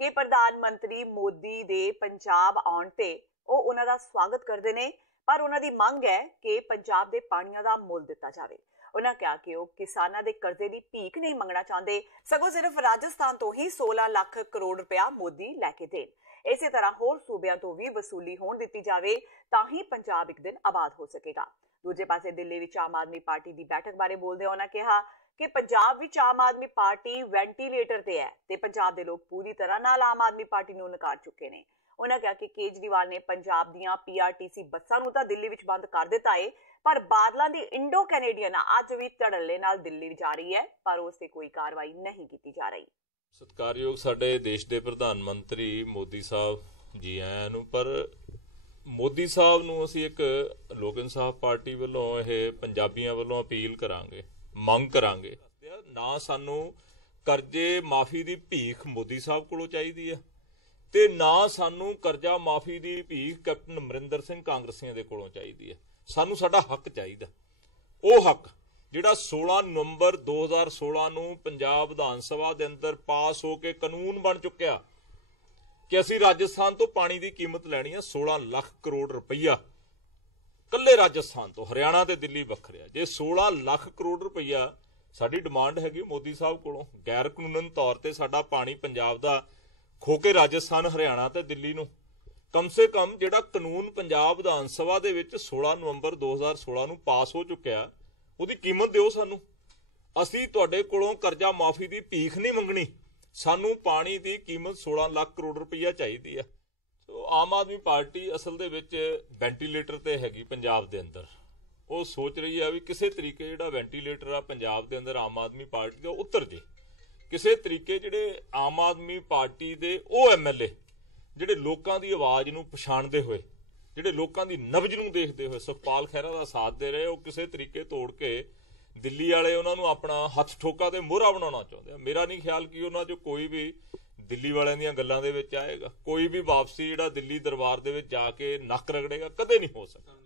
ਕਿ ਪ੍ਰਧਾਨ ਮੰਤਰੀ ਮੋਦੀ ਦੇ ਪੰਜਾਬ ਆਉਣ ਤੇ ਉਹ ਉਹਨਾਂ ਦਾ ਸਵਾਗਤ ਕਰਦੇ ਨੇ, ਪਰ ਉਹਨਾਂ ਦੀ ਮੰਗ ਹੈ ਕਿ ਪੰਜਾਬ ਦੇ ਪਾਣੀਆਂ ਦਾ ਮੁੱਲ ਦਿੱਤਾ ਜਾਵੇ। ਉਹਨਾਂ ਕਿਹਾ ਕਿ ਉਹ ਕਿਸਾਨਾਂ ਦੇ ਕਰਜ਼ੇ ਦੀ ਭੀਖ ਨਹੀਂ ਮੰਗਣਾ ਚਾਹੁੰਦੇ, ਸਗੋਂ ਸਿਰਫ ਰਾਜਸਥਾਨ ਤੋਂ ਹੀ 16 ਲੱਖ ਕਰੋੜ ਰੁਪਇਆ ਮੋਦੀ ਲੈ ਕੇ ਦੇਣ। ਇਸੇ ਤਰ੍ਹਾਂ ਹੋਰ ਸੂਬਿਆਂ ਤੋਂ ਵੀ ਵਸੂਲੀ ਹੋਣ ਦਿੱਤੀ ਜਾਵੇ ਤਾਂ ਹੀ ਪੰਜਾਬ ਇੱਕ ਦਿਨ ਆਬਾਦ ਹੋ ਸਕੇਗਾ। ਦੂਜੇ ਪਾਸੇ ਦਿੱਲੀ ਵਿੱਚ ਆਮ ਆਦਮੀ ਪਾਰਟੀ ਦੀ ਬੈਠਕ ਬਾਰੇ ਬੋਲਦੇ ਉਹਨਾਂ ਕਿਹਾ ਕਿ ਪੰਜਾਬ ਵਿੱਚ ਆਮ ਆਦਮੀ ਪਾਰਟੀ ਵੈਂਟੀਲੇਟਰ ਤੇ ਹੈ ਤੇ ਪੰਜਾਬ ਦੇ ਲੋਕ ਪੂਰੀ ਤਰ੍ਹਾਂ ਨਾਲ ਆਮ ਆਦਮੀ ਪਾਰਟੀ ਨੂੰ ਨਕਾਰ ਚੁੱਕੇ ਨੇ। ਉਹਨਾਂ ਕਿਹਾ ਕਿ ਕੇਜਰੀਵਾਲ ਨੇ ਪੰਜਾਬ ਦੀਆਂ PRTC ਬੱਸਾਂ ਨੂੰ ਤਾਂ ਦਿੱਲੀ ਵਿੱਚ ਬੰਦ ਕਰ ਦਿੱਤਾ ਏ, ਪਰ ਬਾਦਲਾਂ ਦੀ ਇੰਡੋ ਕੈਨੇਡੀਅਨ ਅੱਜ ਵੀ ਧੜੱਲੇ ਨਾਲ ਦਿੱਲੀ ਜਾ ਰਹੀ ਹੈ, ਪਰ ਉਸ ਤੇ ਕੋਈ ਕਾਰਵਾਈ ਨਹੀਂ ਕੀਤੀ ਜਾ ਰਹੀ। ਸਤਿਕਾਰਯੋਗ ਸਾਡੇ ਦੇਸ਼ ਦੇ ਪ੍ਰਧਾਨ ਮੰਤਰੀ ਮੋਦੀ ਸਾਹਿਬ ਜੀ ਆਇਆਂ ਨੂੰ। ਪਰ ਮੋਦੀ ਸਾਹਿਬ ਨੂੰ ਅਸੀਂ ਇੱਕ ਲੋਕ ਇਨਸਾਫ ਪਾਰਟੀ ਵੱਲੋਂ ਇਹ ਪੰਜਾਬੀਆਂ ਵੱਲੋਂ ਅਪੀਲ ਕਰਾਂਗੇ, ਮੰਗ ਕਰਾਂਗੇ, ਨਾ ਸਾਨੂੰ ਕਰਜ਼ੇ ਮਾਫੀ ਦੀ ਭੀਖ ਮੋਦੀ ਸਾਹਿਬ ਕੋਲੋਂ ਚਾਹੀਦੀ ਹੈ ਤੇ ਨਾ ਸਾਨੂੰ ਕਰਜ਼ਾ ਮਾਫੀ ਦੀ ਭੀਖ ਕੈਪਟਨ ਅਮਰਿੰਦਰ ਸਿੰਘ ਕਾਂਗਰਸੀਆਂ ਦੇ ਕੋਲੋਂ ਚਾਹੀਦੀ ਹੈ। ਸਾਨੂੰ ਸਾਡਾ ਹੱਕ ਚਾਹੀਦਾ, ਉਹ ਹੱਕ ਜਿਹੜਾ 16 ਨਵੰਬਰ 2016 ਨੂੰ ਪੰਜਾਬ ਵਿਧਾਨ ਸਭਾ ਦੇ ਅੰਦਰ ਪਾਸ ਹੋ ਕੇ ਕਾਨੂੰਨ ਬਣ ਚੁੱਕਿਆ ਕਿ ਅਸੀਂ ਰਾਜਸਥਾਨ ਤੋਂ ਪਾਣੀ ਦੀ ਕੀਮਤ ਲੈਣੀ ਹੈ 16 ਲੱਖ ਕਰੋੜ ਰੁਪਈਆ, ਕੱਲੇ ਰਾਜਸਥਾਨ ਤੋਂ, ਹਰਿਆਣਾ ਤੇ ਦਿੱਲੀ ਵੱਖਰਿਆ। ਜੇ 16 ਲੱਖ ਕਰੋੜ ਰੁਪਈਆ ਸਾਡੀ ਡਿਮਾਂਡ ਹੈਗੀ ਮੋਦੀ ਸਾਹਿਬ ਕੋਲੋਂ, ਗੈਰ ਕਾਨੂੰਨ ਤੌਰ ਤੇ ਸਾਡਾ ਪਾਣੀ ਪੰਜਾਬ ਦਾ ਖੋ ਕੇ ਰਾਜਸਥਾਨ, ਹਰਿਆਣਾ ਤੇ ਦਿੱਲੀ ਨੂੰ, ਕਮ ਸੇ ਕਮ ਜਿਹੜਾ ਕਾਨੂੰਨ ਪੰਜਾਬ ਵਿਧਾਨ ਸਭਾ ਦੇ ਵਿੱਚ 16 ਨਵੰਬਰ 2016 ਨੂੰ ਪਾਸ ਹੋ ਚੁੱਕਿਆ ਉਹਦੀ ਕੀਮਤ ਦਿਓ ਸਾਨੂੰ। ਅਸੀਂ ਤੁਹਾਡੇ ਕੋਲੋਂ ਕਰਜ਼ਾ ਮਾਫੀ ਦੀ ਭੀਖ ਨਹੀਂ ਮੰਗਣੀ, ਸਾਨੂੰ ਪਾਣੀ ਦੀ ਕੀਮਤ 16 ਲੱਖ ਕਰੋੜ ਰੁਪਈਆ ਚਾਹੀਦੀ ਹੈ। ਸੋ ਆਮ ਆਦਮੀ ਪਾਰਟੀ ਅਸਲ ਦੇ ਵਿੱਚ ਵੈਂਟੀਲੇਟਰ ਤੇ ਹੈਗੀ ਪੰਜਾਬ ਦੇ ਅੰਦਰ। ਉਹ ਸੋਚ ਰਹੀ ਹੈ ਵੀ ਕਿਸੇ ਤਰੀਕੇ ਜਿਹੜਾ ਵੈਂਟੀਲੇਟਰ ਆ ਪੰਜਾਬ ਦੇ ਅੰਦਰ ਆਮ ਆਦਮੀ ਪਾਰਟੀ ਦਾ ਉਤਰ ਜੇ, ਕਿਸੇ ਤਰੀਕੇ ਜਿਹੜੇ ਆਮ ਆਦਮੀ ਪਾਰਟੀ ਦੇ ਉਹ MLA ਜਿਹੜੇ ਲੋਕਾਂ ਦੀ ਆਵਾਜ਼ ਨੂੰ ਪਛਾਣਦੇ ਹੋਏ, ਜਿਹੜੇ ਲੋਕਾਂ ਦੀ ਨਬਜ਼ ਨੂੰ ਦੇਖਦੇ ਹੋਏ ਸੁਖਪਾਲ ਖਹਿਰਾ ਦਾ ਸਾਥ ਦੇ ਰਹੇ, ਉਹ ਕਿਸੇ ਤਰੀਕੇ ਤੋੜ ਕੇ ਦਿੱਲੀ ਵਾਲੇ ਉਹਨਾਂ ਨੂੰ ਆਪਣਾ ਹੱਥ ਠੋਕਾ ਤੇ ਮੋਹਰਾ ਬਣਾਉਣਾ ਚਾਹੁੰਦੇ ਆ। ਮੇਰਾ ਨਹੀਂ ਖਿਆਲ ਕਿ ਉਹਨਾਂ 'ਚੋਂ ਕੋਈ ਵੀ ਦਿੱਲੀ ਵਾਲਿਆਂ ਦੀਆਂ ਗੱਲਾਂ ਦੇ ਵਿੱਚ ਆਏਗਾ, ਕੋਈ ਵੀ ਵਾਪਸੀ ਜਿਹੜਾ ਦਿੱਲੀ ਦਰਬਾਰ ਦੇ ਵਿੱਚ ਜਾ ਕੇ ਨੱਕ ਰਗੜੇਗਾ ਕਦੇ ਨਹੀਂ ਹੋ ਸਕਦਾ।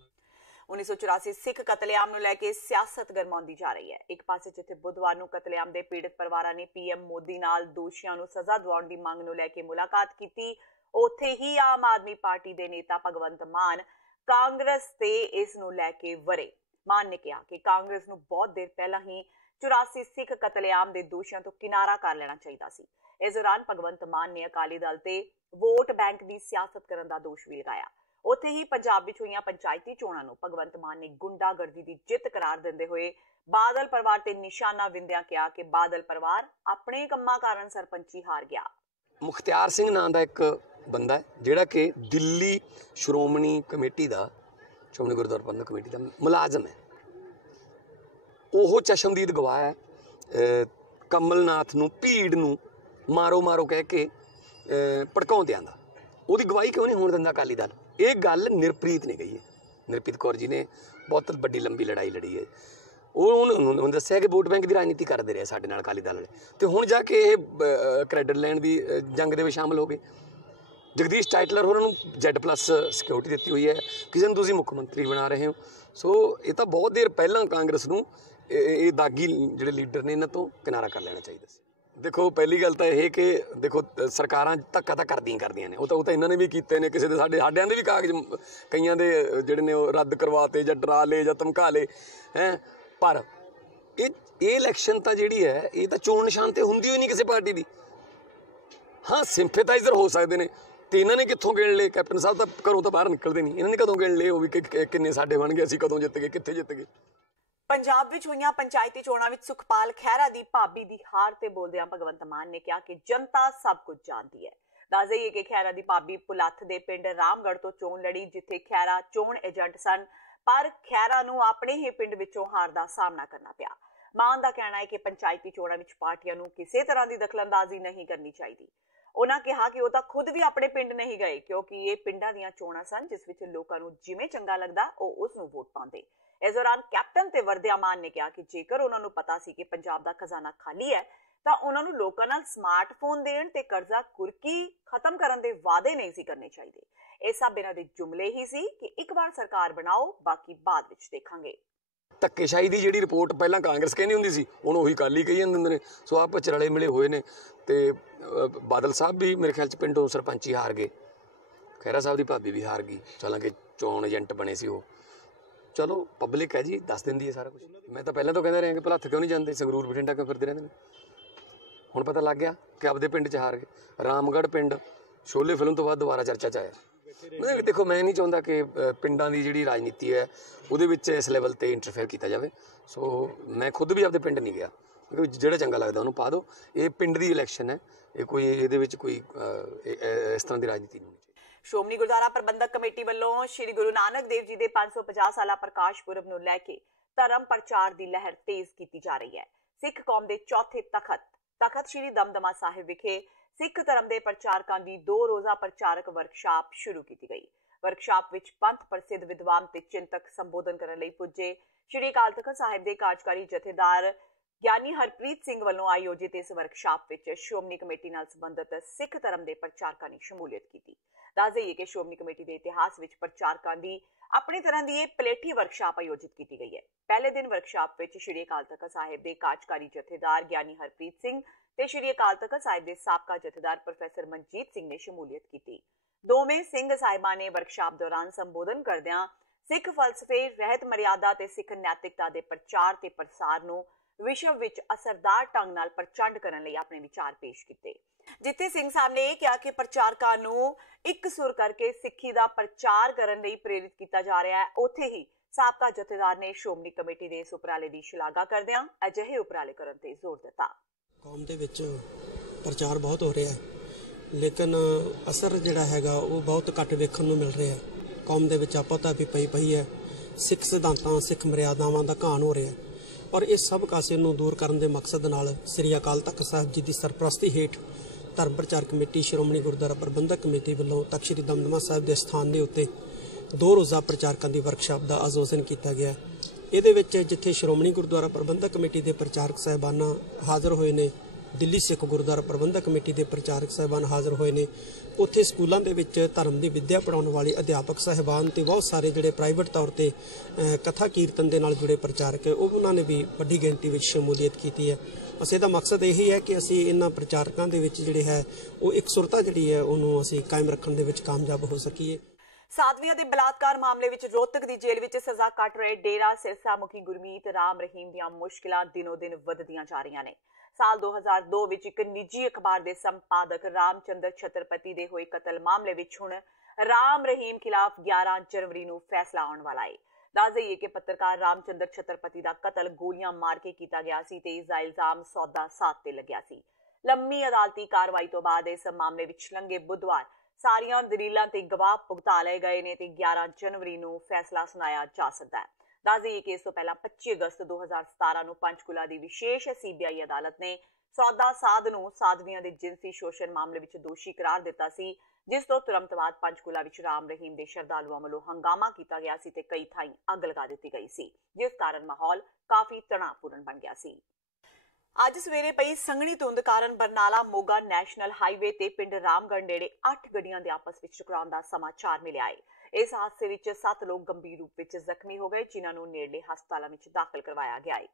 1984 ਸਿੱਖ ਕਤਲੇਆਮ ਨੂੰ ਲੈ ਕੇ ਸਿਆਸਤ ਗਰਮਾਉਂਦੀ ਜਾ ਰਹੀ ਹੈ। ਇੱਕ ਪਾਸੇ ਜਿੱਥੇ ਬੁੱਧਵਾਰ ਨੂੰ ਕਤਲੇਆਮ ਦੇ ਪੀੜਤ ਪਰਿਵਾਰਾਂ ਨੇ PM ਮੋਦੀ ਨਾਲ ਦੋਸ਼ੀਆਂ ਨੂੰ ਸਜ਼ਾ ਦਿਵਾਉਣ ਦੀ ਮੰਗ ਨੂੰ ਲੈ ਕੇ ਮੁਲਾਕਾਤ ਕੀਤੀ, ਉੱਥੇ ਹੀ ਆਮ ਆਦਮੀ ਪਾਰਟੀ ਦੇ ਨੇਤਾ ਭਗਵੰਤ ਮਾਨ ਕਾਂਗਰਸ ਤੇ ਇਸ ਨੂੰ ਲੈ ਕੇ ਵਰੇ। ਮਾਨ ਨੇ ਕਿਹਾ ਕਿ ਕਾਂਗਰਸ ਨੂੰ ਬਹੁਤ ਦੇਰ ਪਹਿਲਾਂ ਹੀ 84 ਸਿੱਖ ਕਤਲੇਆਮ ਦੇ ਦੋਸ਼ੀਆਂ ਤੋਂ ਕਿਨਾਰਾ ਕਰ ਲੈਣਾ ਚਾਹੀਦਾ ਸੀ। ਇਸ ਦੌਰਾਨ ਭਗਵੰਤ ਮਾਨ ਨੇ ਅਕਾਲੀ ਦਲ ਤੇ ਵੋਟ ਬੈਂਕ ਦੀ ਸਿਆਸਤ ਕਰਨ ਦਾ ਦੋਸ਼ ਵੀ ਲਗਾਇਆ। ਉੱਥੇ ਹੀ ਪੰਜਾਬ ਵਿੱਚ ਹੋਈਆਂ ਪੰਚਾਇਤੀ ਚੋਣਾਂ ਨੂੰ ਭਗਵੰਤ ਮਾਨ ਨੇ ਗੁੰਡਾਗਰਦੀ ਦੀ ਜਿੱਤ ਕਰਾਰ ਦਿੰਦੇ ਹੋਏ ਬਾਦਲ ਪਰਿਵਾਰ ਤੇ ਨਿਸ਼ਾਨਾ ਵਿੰਦਿਆਂ ਕਿਹਾ ਕਿ ਬਾਦਲ ਪਰਿਵਾਰ ਆਪਣੇ ਕੰਮਾਂ ਕਾਰਨ ਸਰਪੰਚੀ ਹਾਰ ਗਿਆ। ਮੁਖਤਿਆਰ ਸਿੰਘ ਨਾਂ ਦਾ ਇੱਕ ਬੰਦਾ ਹੈ ਜਿਹੜਾ ਕਿ ਦਿੱਲੀ ਸ਼੍ਰੋਮਣੀ ਕਮੇਟੀ ਦਾ, ਸ਼੍ਰੋਮਣੀ ਗੁਰਦੁਆਰਾ ਪ੍ਰਬੰਧਕ ਕਮੇਟੀ ਦਾ ਮੁਲਾਜ਼ਮ ਹੈ। ਉਹ ਚਸ਼ਮਦੀਦ ਗਵਾਹ ਹੈ ਕਮਲਨਾਥ ਨੂੰ, ਭੀੜ ਨੂੰ ਮਾਰੋ ਮਾਰੋ ਕਹਿ ਕੇ ਭੜਕਾਉਂਦਿਆਂ ਦਾ। ਉਹਦੀ ਗਵਾਹੀ ਕਿਉਂ ਨਹੀਂ ਹੋਣ ਦਿੰਦਾ ਅਕਾਲੀ ਦਲ? ਇਹ ਗੱਲ ਨਿਰਪ੍ਰੀਤ ਨੇ ਕਹੀ ਹੈ, ਨਿਰਪ੍ਰੀਤ ਕੌਰ ਜੀ ਨੇ ਬਹੁਤ ਵੱਡੀ ਲੰਬੀ ਲੜਾਈ ਲੜੀ ਹੈ। ਉਹਨੂੰ ਦੱਸਿਆ ਕਿ ਵੋਟ ਬੈਂਕ ਦੀ ਰਾਜਨੀਤੀ ਕਰਦੇ ਰਹੇ ਸਾਡੇ ਨਾਲ ਅਕਾਲੀ ਦਲ ਵਾਲੇ, ਤੇ ਹੁਣ ਜਾ ਕੇ ਇਹ ਕ੍ਰੈਡਿਟ ਲੈਣ ਦੀ ਜੰਗ ਦੇ ਵਿੱਚ ਸ਼ਾਮਲ ਹੋ ਗਏ। ਜਗਦੀਸ਼ ਟਾਈਟਲਰ ਹੋਰਾਂ ਨੂੰ Z+ ਸਿਕਿਉਰਿਟੀ ਦਿੱਤੀ ਹੋਈ ਹੈ, ਕਿਸੇ ਨੂੰ ਤੁਸੀਂ ਮੁੱਖ ਮੰਤਰੀ ਬਣਾ ਰਹੇ ਹੋ। ਸੋ ਇਹ ਤਾਂ ਬਹੁਤ ਦੇਰ ਪਹਿਲਾਂ ਕਾਂਗਰਸ ਨੂੰ ਇਹ ਦਾਗੀ ਜਿਹੜੇ ਲੀਡਰ ਨੇ ਇਹਨਾਂ ਤੋਂ ਕਿਨਾਰਾ ਕਰ ਲੈਣਾ ਚਾਹੀਦਾ ਸੀ। ਦੇਖੋ ਪਹਿਲੀ ਗੱਲ ਤਾਂ ਇਹ ਕਿ ਦੇਖੋ ਸਰਕਾਰਾਂ ਧੱਕਾ ਤਾਂ ਕਰਦੀਆਂ ਨੇ, ਉਹ ਤਾਂ ਇਹਨਾਂ ਨੇ ਵੀ ਕੀਤੇ ਨੇ, ਕਿਸੇ ਦੇ ਸਾਡਿਆਂ ਦੇ ਵੀ ਕਾਗਜ਼ ਕਈਆਂ ਦੇ ਜਿਹੜੇ ਨੇ ਉਹ ਰੱਦ ਕਰਵਾਤੇ ਜਾਂ ਡਰਾ ਲਏ ਜਾਂ ਧਮਕਾ ਲਏ ਹੈ। ਪਰ ਇਹ ਇਲੈਕਸ਼ਨ ਤਾਂ ਜਿਹੜੀ ਹੈ ਇਹ ਤਾਂ ਚੋਣ ਨਿਸ਼ਾਨ ਤੇ ਹੁੰਦੀ ਹੋਈ ਨਹੀਂ ਕਿਸੇ ਪਾਰਟੀ ਦੀ। ਹਾਂ, ਸਿੰਪੈਥਾਈਜ਼ਰ ਹੋ ਸਕਦੇ ਨੇ, ਤੇ ਇਹਨਾਂ ਨੇ ਕਿੱਥੋਂ ਗਿਣ ਲਏ? ਕੈਪਟਨ ਸਾਹਿਬ ਤਾਂ ਘਰੋਂ ਤਾਂ ਬਾਹਰ ਨਿਕਲਦੇ ਨਹੀਂ, ਇਹਨਾਂ ਨੇ ਕਦੋਂ ਗਿਣ ਲਏ ਉਹ ਵੀ ਕਿੰਨੇ ਸਾਡੇ ਬਣ ਗਏ, ਅਸੀਂ ਕਦੋਂ ਜਿੱਤ ਗਏ, ਕਿੱਥੇ ਜਿੱਤ ਗਏ। ਪੰਜਾਬ ਵਿੱਚ ਹੋਈਆਂ ਪੰਚਾਇਤੀ ਚੋਣਾਂ ਵਿੱਚ ਸੁਖਪਾਲ ਖਹਿਰਾ ਦੀ ਭਾਬੀ ਦੀ ਹਾਰ ਤੇ ਬੋਲਦਿਆਂ ਭਗਵੰਤ ਮਾਨ ਨੇ ਕਿਹਾ ਕਿ ਜਨਤਾ ਸਭ ਕੁਝ ਜਾਣਦੀ ਹੈ। ਦੱਸ ਦੇਈਏ ਕਿ ਖਹਿਰਾ ਦੀ ਭਾਬੀ ਪੁਲੱਥ ਦੇ ਪਿੰਡ ਰਾਮਗੜ੍ਹ ਤੋਂ ਚੋਣ ਲੜੀ, ਜਿੱਥੇ ਖਹਿਰਾ ਚੋਣ ਏਜੰਟ ਸਨ, ਪਰ ਖਹਿਰਾ ਨੂੰ ਆਪਣੇ ਹੀ ਪਿੰਡ ਵਿੱਚੋਂ ਹਾਰ ਦਾ ਸਾਹਮਣਾ ਕਰਨਾ ਪਿਆ। ਮਾਨ ਦਾ ਕਹਿਣਾ ਹੈ ਕਿ ਪੰਚਾਇਤੀ ਚੋਣਾਂ ਵਿੱਚ ਪਾਰਟੀਆਂ ਨੂੰ ਕਿਸੇ ਤਰ੍ਹਾਂ ਦੀ ਦਖਲਅੰਦਾਜ਼ੀ ਨਹੀਂ ਕਰਨੀ ਚਾਹੀਦੀ। ਉਹਨਾਂ ਕਿਹਾ ਕਿ ਉਹ ਤਾਂ ਖੁਦ ਵੀ ਆਪਣੇ ਪਿੰਡ ਨਹੀਂ ਗਏ, ਕਿਉਂਕਿ ਇਹ ਪਿੰਡਾਂ ਦੀਆਂ ਚੋਣਾਂ ਸਨ ਜਿਸ ਵਿੱਚ ਲੋਕਾਂ ਨੂੰ ਜਿਵੇਂ ਚੰਗਾ ਲੱਗਦਾ ਉਹ ਉਸ ਨੂੰ ਵੋਟ ਪਾਉਂਦੇ। ਇਸ ਦੌਰਾਨ ਕੈਪਟਨ ਤੇ ਵਰਦਿਆ ਮਾਨ ਨੇ ਕਿਹਾ ਕਿ ਜੇਕਰ ਉਹਨਾਂ ਨੂੰ ਪਤਾ ਸੀ ਕਿ ਪੰਜਾਬ ਦਾ ਖਜ਼ਾਨਾ ਖਾਲੀ ਹੈ ਤਾਂ ਉਹਨਾਂ ਨੂੰ ਲੋਕਾਂ ਨਾਲ ਸਮਾਰਟਫੋਨ ਦੇਣ ਤੇ ਕਰਜ਼ਾ ਕੁਰਕੀ ਖਤਮ ਕਰਨ ਦੇ ਵਾਅਦੇ ਨਹੀਂ ਸੀ ਕਰਨੇ ਚਾਹੀਦੇ। ਇਹ ਸਭ ਇਹਨਾਂ ਦੇ ਜੁਮਲੇ ਹੀ ਸੀ ਕਿ ਇੱਕ ਵਾਰ ਸਰਕਾਰ ਬਣਾਓ, ਬਾਕੀ ਬਾਅਦ ਵਿੱਚ ਦੇਖਾਂਗੇ। ਧੱਕੇਸ਼ਾਹੀ ਦੀ ਜਿਹੜੀ ਰਿਪੋਰਟ ਪਹਿਲਾਂ ਕਾਂਗਰਸ ਕਹਿੰਦੀ ਹੁੰਦੀ ਸੀ, ਹੁਣ ਉਹੀ ਅਕਾਲੀ ਕਹੀ ਜਾਂਦੇ ਹੁੰਦੇ ਨੇ। ਸੋ ਆਪ ਵਿੱਚ ਰਲੇ ਮਿਲੇ ਹੋਏ ਨੇ। ਤੇ ਬਾਦਲ ਸਾਹਿਬ ਵੀ ਮੇਰੇ ਖਿਆਲ 'ਚ ਪਿੰਡੋਂ ਸਰਪੰਚੀ ਹਾਰ ਗਏ, ਖਹਿਰਾ ਸਾਹਿਬ ਦੀ ਭਾਬੀ ਵੀ ਹਾਰ ਗਈ, ਹਾਲਾਂਕਿ ਚੋਣ ਏਜੰਟ ਬਣੇ ਸੀ ਉਹ। ਚਲੋ ਪਬਲਿਕ ਹੈ ਜੀ, ਦੱਸ ਦਿੰਦੀ ਹੈ ਸਾਰਾ ਕੁਝ। ਮੈਂ ਤਾਂ ਪਹਿਲਾਂ ਤੋਂ ਕਹਿੰਦਾ ਰਿਹਾ ਕਿ ਭੁਲੱਥ ਕਿਉਂ ਨਹੀਂ ਜਾਂਦੇ, ਸੰਗਰੂਰ ਬਠਿੰਡਾ ਕਿਉਂ ਫਿਰਦੇ ਰਹਿੰਦੇ ਨੇ। ਹੁਣ ਪਤਾ ਲੱਗ ਗਿਆ ਕਿ ਆਪਦੇ ਪਿੰਡ 'ਚ ਹਾਰ ਗਏ। ਰਾਮਗੜ੍ਹ ਪਿੰਡ ਸ਼ੋਲੇ ਫਿਲਮ ਤੋਂ ਬਾਅਦ ਦੁਬਾਰਾ ਚਰਚਾ 'ਚ ਆਇਆ। ਨਹੀਂ ਦੇਖੋ, ਮੈਂ ਨਹੀਂ ਚਾਹੁੰਦਾ ਕਿ ਪਿੰਡਾਂ ਦੀ ਜਿਹੜੀ ਰਾਜਨੀਤੀ ਹੈ ਉਹਦੇ ਵਿੱਚ ਇਸ ਲੈਵਲ ਤੇ ਇੰਟਰਫੇਅਰ ਕੀਤਾ ਜਾਵੇ। ਸੋ ਮੈਂ ਖੁਦ ਵੀ ਆਪਦੇ ਪਿੰਡ ਨਹੀਂ ਗਿਆ, ਕਿਉਂਕਿ ਜਿਹੜਾ ਚੰਗਾ ਲੱਗਦਾ ਉਹਨੂੰ ਪਾ ਦਿਓ। ਇਹ ਪਿੰਡ ਦੀ ਇਲੈਕਸ਼ਨ ਹੈ, ਇਹ ਕੋਈ ਇਹਦੇ ਵਿੱਚ ਕੋਈ ਇਸ ਤਰ੍ਹਾਂ ਦੀ ਰਾਜਨੀਤੀ ਨਹੀਂ। ਸ਼੍ਰੋਮਣੀ ਗੁਰਦੁਆਰਾ ਪ੍ਰਬੰਧਕ ਕਮੇਟੀ ਵੱਲੋਂ ਸ੍ਰੀ ਗੁਰੂ ਨਾਨਕ ਦੇਵ ਜੀ ਦੇ 550 ਸਾਲਾ ਪ੍ਰਕਾਸ਼ ਪੁਰਬ ਨੂੰ ਲੈ ਕੇ ਧਰਮ ਪ੍ਰਚਾਰ ਦੀ ਲਹਿਰ ਤੇਜ਼ ਕੀਤੀ ਜਾ ਰਹੀ ਹੈ। ਸਿੱਖ ਕੌਮ ਦੇ ਚੌਥੇ ਤਖਤ ਸ੍ਰੀ ਦਮਦਮਾ ਸਾਹਿਬ ਵਿਖੇ ਸਿੱਖ ਧਰਮ ਦੇ ਪ੍ਰਚਾਰਕਾਂ ਦੀ 2 ਰੋਜ਼ਾ ਪ੍ਰਚਾਰਕ ਵਰਕਸ਼ਾਪ ਸ਼ੁਰੂ ਕੀਤੀ ਗਈ। ਵਰਕਸ਼ਾਪ ਵਿੱਚ ਪੰਥ ਪ੍ਰਸਿੱਧ ਵਿਦਵਾਨ ਤੇ ਚਿੰਤਕ ਸੰਬੋਧਨ ਕਰਨ ਲਈ ਪੁੱਜੇ। ਸ੍ਰੀ ਅਕਾਲ ਤਖਤ ਸਾਹਿਬ ਦੇ ਕਾਰਜਕਾਰੀ ਜਥੇਦਾਰ ਗਿਆਨੀ ਹਰਪ੍ਰੀਤ ਸਿੰਘ ਵੱਲੋਂ ਆਯੋਜਿਤ ਇਸ ਵਰਕਸ਼ਾਪ ਵਿੱਚ ਸ਼੍ਰੋਮਣੀ ਕਮੇਟੀ ਨਾਲ ਸੰਬੰਧਿਤ ਸਿੱਖ ਧਰਮ ਦੇ ਪ੍ਰਚਾਰਕਾਂ ਨੇ ਸ਼ਮੂਲੀਅਤ ਕੀਤੀ। ਦੱਸ ਦੇਈਏ ਕਿ ਸ਼੍ਰੋਮਣੀ ਕਮੇਟੀ ਦੇ ਇਤਿਹਾਸ ਵਿੱਚ ਪ੍ਰਚਾਰਕਾਂ ਦੀ ਆਪਣੀ ਤਰ੍ਹਾਂ ਦੀ ਇਹ ਪਲੇਠੀ ਵਰਕਸ਼ਾਪ ਆਯੋਜਿਤ ਕੀਤੀ ਗਈ ਹੈ। ਪਹਿਲੇ ਦਿਨ ਵਰਕਸ਼ਾਪ ਵਿੱਚ ਸ੍ਰੀ ਅਕਾਲ ਤਖਤ ਸਾਹਿਬ ਦੇ ਕਾਰਜਕਾਰੀ ਜਥੇਦਾਰ ਗਿਆਨੀ ਹਰਪ੍ਰੀਤ ਸਿੰਘ ਤੇ ਸ੍ਰੀ ਅਕਾਲ ਤਖਤ ਸਾਹਿਬ ਦੇ ਸਾਬਕਾ ਜਥੇਦਾਰ ਪ੍ਰੋਫੈਸਰ ਮਨਜੀਤ ਸਿੰਘ ਨੇ ਸ਼ਮੂਲੀਅਤ ਕੀਤੀ। ਦੋਵੇਂ ਸਿੰਘ ਸਾਹਿਬਾਂ ਨੇ ਵਰਕਸ਼ਾਪ ਦੌਰਾਨ ਸੰਬੋਧਨ ਕਰਦਿਆਂ ਸਿੱਖ ਫਲਸਫੇ, ਰਹਿਤ ਮਰਿਆਦਾ ਤੇ ਸਿੱਖ ਨੈਤਿਕਤਾ ਦੇ ਪ੍ਰਚਾਰ ਤੇ ਪ੍ਰਸਾਰ ਨੂੰ ਵਿਸ਼ਵ ਵਿੱਚ ਅਸਰਦਾਰ ਢੰਗ ਨਾਲ ਪ੍ਰਚੰਡ ਕਰਨ ਲਈ ਆਪਣੇ ਵਿਚਾਰ ਪੇਸ਼ ਕੀਤੇ। ਜਿੱਥੇ ਸਿੰਘ ਸਾਹਿਬ ਨੇ ਇਹ ਕਿਹਾ ਕਿ ਪ੍ਰਚਾਰਕਾਂ ਨੂੰ ਇੱਕ ਸੁਰ ਕਰਕੇ ਸਿੱਖੀ ਦਾ ਪ੍ਰਚਾਰ ਕਰਨ ਲਈ ਪ੍ਰੇਰਿਤ ਕੀਤਾ ਜਾ ਰਿਹਾ ਹੈ, ਉੱਥੇ ਹੀ ਸਾਬਕਾ ਜਥੇਦਾਰ ਨੇ ਸ਼੍ਰੋਮਣੀ ਕਮੇਟੀ ਦੇ ਇਸ ਉਪਰਾਲੇ ਦੀ ਸ਼ਲਾਘਾ ਕਰਦਿਆਂ ਅਜਿਹੇ ਉਪਰਾਲੇ ਕਰਨ ਤੇ ਜ਼ੋਰ ਦਿੱਤਾ। ਕੌਮ ਦੇ ਵਿੱਚ ਪ੍ਰਚਾਰ ਬਹੁਤ ਹੋ ਰਿਹਾ ਹੈ, ਲੇਕਿਨ ਅਸਰ ਜਿਹੜਾ ਹੈਗਾ ਉਹ ਬਹੁਤ ਘੱਟ ਵੇਖਣ ਨੂੰ ਮਿਲ ਰਿਹਾ। ਕੌਮ ਦੇ ਵਿੱਚ ਆਪਤਾ ਵੀ ਪਈ ਹੈ, ਸਿੱਖ ਸਿਧਾਂਤਾਂ, ਸਿੱਖ ਮਰਿਆਦਾਵਾਂ ਦਾ ਘਾਣ ਹੋ ਰਿਹਾ। ਔਰ ਇਸ ਸਭ ਕਾਸੇ ਨੂੰ ਦੂਰ ਕਰਨ ਦੇ ਮਕਸਦ ਨਾਲ ਸ੍ਰੀ ਅਕਾਲ ਤਖਤ ਸਾਹਿਬ ਜੀ ਦੀ ਸਰਪ੍ਰਸਤੀ ਹੇਠ ਧਰਮ ਪ੍ਰਚਾਰ ਕਮੇਟੀ ਸ਼੍ਰੋਮਣੀ ਗੁਰਦੁਆਰਾ ਪ੍ਰਬੰਧਕ ਕਮੇਟੀ ਵੱਲੋਂ ਤਖਤ ਸ੍ਰੀ ਦਮਦਮਾ ਸਾਹਿਬ ਦੇ ਸਥਾਨ ਦੇ ਉੱਤੇ 2 ਰੋਜ਼ਾ ਪ੍ਰਚਾਰਕਾਂ ਦੀ ਵਰਕਸ਼ਾਪ ਦਾ ਆਯੋਜਨ ਕੀਤਾ ਗਿਆ। ਇਹਦੇ ਵਿੱਚ ਜਿੱਥੇ ਸ਼੍ਰੋਮਣੀ ਗੁਰਦੁਆਰਾ ਪ੍ਰਬੰਧਕ ਕਮੇਟੀ ਦੇ ਪ੍ਰਚਾਰਕ ਸਾਹਿਬਾਨ ਹਾਜ਼ਰ ਹੋਏ ਨੇ, ਦਿੱਲੀ ਸਿੱਖ ਗੁਰਦੁਆਰਾ ਪ੍ਰਬੰਧਕ ਕਮੇਟੀ ਦੇ ਪ੍ਰਚਾਰਕ ਸਾਹਿਬਾਨ ਹਾਜ਼ਰ ਹੋਏ ਨੇ, ਉੱਥੇ ਸਕੂਲਾਂ ਦੇ ਵਿੱਚ ਧਰਮ ਦੀ ਵਿੱਦਿਆ ਪੜਾਉਣ ਵਾਲੇ ਅਧਿਆਪਕ ਸਾਹਿਬਾਨ ਤੇ ਬਹੁਤ ਸਾਰੇ ਜਿਹੜੇ ਪ੍ਰਾਈਵੇਟ ਤੌਰ ਤੇ ਕਥਾ ਕੀਰਤਨ ਦੇ ਨਾਲ ਜੁੜੇ ਪ੍ਰਚਾਰਕ ਉਹਨਾਂ ਨੇ ਵੀ ਵੱਡੀ ਗਿਣਤੀ ਵਿੱਚ ਸ਼ਮੂਲੀਅਤ ਕੀਤੀ ਹੈ। ਬਸ ਇਹਦਾ ਮਕਸਦ ਇਹੀ ਹੈ ਕਿ ਅਸੀਂ ਇਹਨਾਂ ਪ੍ਰਚਾਰਕਾਂ ਦੇ ਵਿੱਚ ਜਿਹੜੇ ਹੈ ਉਹ ਇਕਸੁਰਤਾ ਜਿਹੜੀ ਹੈ ਉਹਨੂੰ ਅਸੀਂ ਕਾਇਮ ਰੱਖਣ ਦੇ ਵਿੱਚ ਕਾਮਯਾਬ ਹੋ ਸਕੀਏ। ਸਾਧਵੀਆਂ ਦੇ ਬਲਾਤਕਾਰ ਮਾਮਲੇ ਵਿੱਚ ਰੋਹਤਕ ਦੀ ਜੇਲ੍ਹ ਵਿੱਚ ਸਜ਼ਾ ਕੱਟ ਰਹੇ ਡੇਰਾ ਸਿਰਸਾ ਮੁਖੀ ਗੁਰਮੀਤ ਰਾਮ ਰਹੀਮ ਦੀਆਂ ਮੁਸ਼ਕਿਲਾਂ ਦਿਨੋ-ਦਿਨ ਵਧਦੀਆਂ ਜਾ ਰਹੀਆਂ ਨੇ। ਸਾਲ 2002 ਵਿੱਚ ਇੱਕ ਨਿੱਜੀ ਅਖਬਾਰ ਦੇ ਸੰਪਾਦਕ ਰਾਮਚੰਦਰ ਛਤਰਪਤੀ ਦੇ ਹੋਏ ਕਤਲ ਮਾਮਲੇ ਵਿੱਚ ਹੁਣ ਰਾਮ ਰਹੀਮ ਖਿਲਾਫ 11 ਜਨਵਰੀ ਨੂੰ ਫੈਸਲਾ ਆਉਣ ਵਾਲਾ ਹੈ। ਦੱਸ ਦੇਈਏ ਕਿ ਪੱਤਰਕਾਰ ਰਾਮਚੰਦਰ ਛਤਰਪਤੀ ਦਾ ਕਤਲ ਗੋਲੀਆਂ ਮਾਰ ਕੇ ਕੀਤਾ ਗਿਆ ਸੀ ਤੇ ਇਸ ਦਾ ਇਲਜ਼ਾਮ ਸੌਦਾ ਸਾਧ ਤੇ ਲੱਗਿਆ ਸੀ। ਲੰਮੀ ਅਦਾਲਤੀ ਕਾਰਵਾਈ ਤੋਂ ਬਾਅਦ ਇਸ ਮਾਮਲੇ ਵਿੱਚ ਲੰਘੇ ਬੁੱਧਵਾਰ ਸਾਰੀਆਂ ਦਲੀਲਾਂ ਤੇ ਗਵਾਹ ਭੁਗਤਾ ਲਏ ਗਏ ਨੇ ਤੇ 11 ਜਨਵਰੀ ਨੂੰ ਫੈਸਲਾ ਸੁਣਾਇਆ ਜਾ ਸਕਦਾ ਹੈ। ਦੱਸ ਦੇਈਏ ਕਿ ਇਸ ਤੋਂ ਪਹਿਲਾਂ 25 ਅਗਸਤ 2017 ਨੂੰ ਪੰਚਕੂਲਾ ਦੀ ਵਿਸ਼ੇਸ਼ ਸੀਬੀਆਈ ਅਦਾਲਤ ਨੇ ਸੌਦਾ ਸਾਧ ਨੂੰ ਸਾਧਵੀਆਂ ਦੇ ਜਿਨਸੀ ਸ਼ੋਸ਼ਣ ਮਾਮਲੇ ਵਿੱਚ ਦੋਸ਼ੀ ਕਰਾਰ ਦਿੱਤਾ ਸੀ, ਜਿਸ ਤੋਂ ਤੁਰੰਤ ਬਾਅਦ ਪੰਚਕੂਲਾ ਵਿੱਚ ਰਾਮ ਰਹੀਮ ਦੇ ਸ਼ਰਧਾਲੂਆਂ ਵੱਲੋਂ ਹੰਗਾਮਾ ਕੀਤਾ ਗਿਆ ਸੀ ਤੇ ਕਈ ਥਾਈਂ ਅੱਗ ਲਗਾ ਦਿੱਤੀ ਗਈ ਸੀ, ਜਿਸ ਕਾਰਨ ਮਾਹੌਲ ਕਾਫੀ ਤਣਾਅਪੂਰਨ ਬਣ ਗਿਆ ਸੀ। ਅੱਜ ਸਵੇਰੇ ਪਈ ਸੰਘਣੀ ਧੁੰਦ ਕਾਰਨ ਬਰਨਾਲਾ ਮੋਗਾ ਨੈਸ਼ਨਲ ਹਾਈਵੇ ਤੇ ਪਿੰਡ ਰਾਮਗੜ੍ਹ ਨੇੜੇ 8 ਗੱਡੀਆਂ ਦੇ ਆਪਸ ਵਿੱਚ ਟਕਰਾਉਣ ਦਾ ਸਮਾਚਾਰ ਮਿਲਿਆ ਹੈ। ਇਸ ਹਾਦਸੇ ਵਿੱਚ 7 ਲੋਕ ਗੰਭੀਰ ਰੂਪ ਵਿੱਚ ਜ਼ਖਮੀ ਹੋ ਗਏ, ਜਿਨ੍ਹਾਂ ਨੂੰ ਨੇੜਲੇ ਹਸਪਤਾਲਾਂ ਵਿੱਚ ਦਾਖਲ ਕਰਵਾਇਆ ਗਿਆ ਹੈ।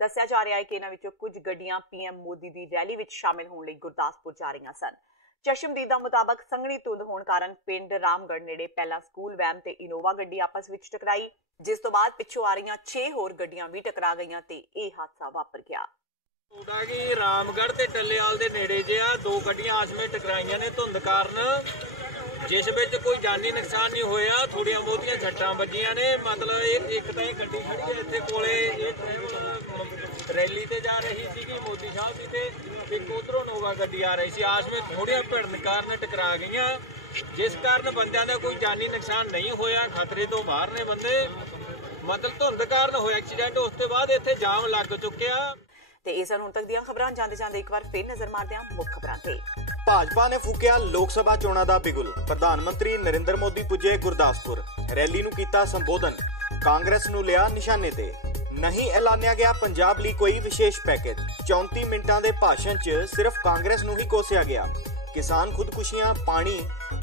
ਦੱਸਿਆ ਜਾ ਰਿਹਾ ਹੈ ਕਿ ਇਹਨਾਂ ਵਿੱਚੋਂ ਕੁਝ ਗੱਡੀਆਂ ਪੀਐਮ ਮੋਦੀ ਦੀ ਰੈਲੀ ਵਿੱਚ ਸ਼ਾਮਿਲ ਹੋਣ ਲਈ ਗੁਰਦਾਸਪੁਰ ਜਾ ਰਹੀਆਂ ਸਨ। ਚਸ਼ਮਦੀਦਾਂ ਮੁਤਾਬਕ ਸੰਘਣੀ ਧੁੰਦ ਹੋਣ ਕਾਰਨ ਪਿੰਡ ਰਾਮਗੜ੍ਹ ਨੇੜੇ ਪਹਿਲਾਂ ਸਕੂਲ ਵੈਨ ਤੇ ਇਨੋਵਾ ਗੱਡੀ ਆਪਸ ਵਿੱਚ ਟਕਰਾਈ, ਜਿਸ ਤੋਂ ਬਾਅਦ ਪਿੱਛੋਂ ਆ ਰਹੀਆਂ 6 ਹੋਰ ਗੱਡੀਆਂ ਵੀ ਟਕਰਾ ਗਈਆਂ ਤੇ ਇਹ ਹਾਦਸਾ ਵਾਪਰ ਗਿਆ। ਉਹਦਾ ਕਿ ਰਾਮਗੜ੍ਹ ਤੇ ਟੱਲੇਵਾਲ ਦੇ ਨੇੜੇ ਜਿਹਾ 2 ਗੱਡੀਆਂ ਆਸਮੇ ਟਕਰਾਈਆਂ ਨੇ ਧੁੰਦ ਕਾਰਨ, ਜਿਸ ਵਿੱਚ ਕੋਈ ਜਾਨੀ ਨੁਕਸਾਨ ਨਹੀਂ ਹੋਇਆ, ਥੋੜੀਆਂ ਬਹੁਤੀਆਂ ਛੱਟਾਂ ਵੱਜੀਆਂ ਨੇ। ਮਤਲਬ ਇਹ ਇੱਕ ਤਾਂ ਹੀ ਗੱਡੀ ਖੜੀ ਹੈ ਇੱਥੇ ਕੋਲੇ, ਇਹ ਰੈਲੀ ਤੇ ਜਾ ਰਹੀ ਸੀਗੀ ਮੋਦੀ ਸਾਹਿਬ ਦੀ ਤੇ ਇੱਕ ਉਧਰੋਂ ਨੋਵਾ ਗੱਡੀ ਆ ਰਹੀ ਸੀ, ਆਸਮੇ ਥੋੜੀਆਂ ਭਿੜਨ ਕਾਰਨ ਟਕਰਾ ਗਈਆਂ, ਜਿਸ ਕਾਰਨ ਬੰਦਿਆਂ ਦਾ ਕੋਈ ਜਾਨੀ ਨੁਕਸਾਨ ਨਹੀਂ ਹੋਇਆ, ਖਤਰੇ ਤੋਂ ਬਾਹਰ ਨੇ ਬੰਦੇ। ਮਤਲਬ ਧੁੰਦ ਕਾਰਨ ਹੋਇਆ ਐਕਸੀਡੈਂਟ, ਉਸ ਤੋਂ ਬਾਅਦ ਇੱਥੇ ਜਾਮ ਲੱਗ ਚੁੱਕਿਆ। ਤੇ ਇਹ ਸਨ ਹੁਣ ਤੱਕ ਦੀਆਂ ਖਬਰਾਂ। ਜਾਂਦੇ ਜਾਂਦੇ ਇੱਕ ਵਾਰ ਫੇਰ ਨਜ਼ਰ ਮਾਰਦੇ ਹਾਂ ਮੁੱਖ ਖਬਰਾਂ ਤੇ। ਭਾਜਪਾ ਨੇ ਫੂਕਿਆ ਲੋਕ ਸਭਾ ਚੋਣਾਂ ਦਾ ਬਿਗੁਲ। ਪ੍ਰਧਾਨ ਮੰਤਰੀ ਨਰਿੰਦਰ ਮੋਦੀ ਪੁੱਜੇ ਗੁਰਦਾਸਪੁਰ, ਰੈਲੀ ਨੂੰ ਕੀਤਾ ਸੰਬੋਧਨ। ਕਾਂਗਰਸ ਨੂੰ ਲਿਆ ਨਿਸ਼ਾਨੇ ਤੇ। ਨਹੀਂ ਐਲਾਨਿਆ ਗਿਆ ਪੰਜਾਬ ਲਈ ਕੋਈ ਵਿਸ਼ੇਸ਼ ਪੈਕੇਜ। 34 ਮਿੰਟਾਂ ਦੇ ਭਾਸ਼ਣ 'ਚ ਸਿਰਫ ਕਾਂਗਰਸ ਨੂੰ ਹੀ ਕੋਸਿਆ ਗਿਆ। ਕਿਸਾਨ ਖੁਦਕੁਸ਼ੀਆਂ, ਪਾਣੀ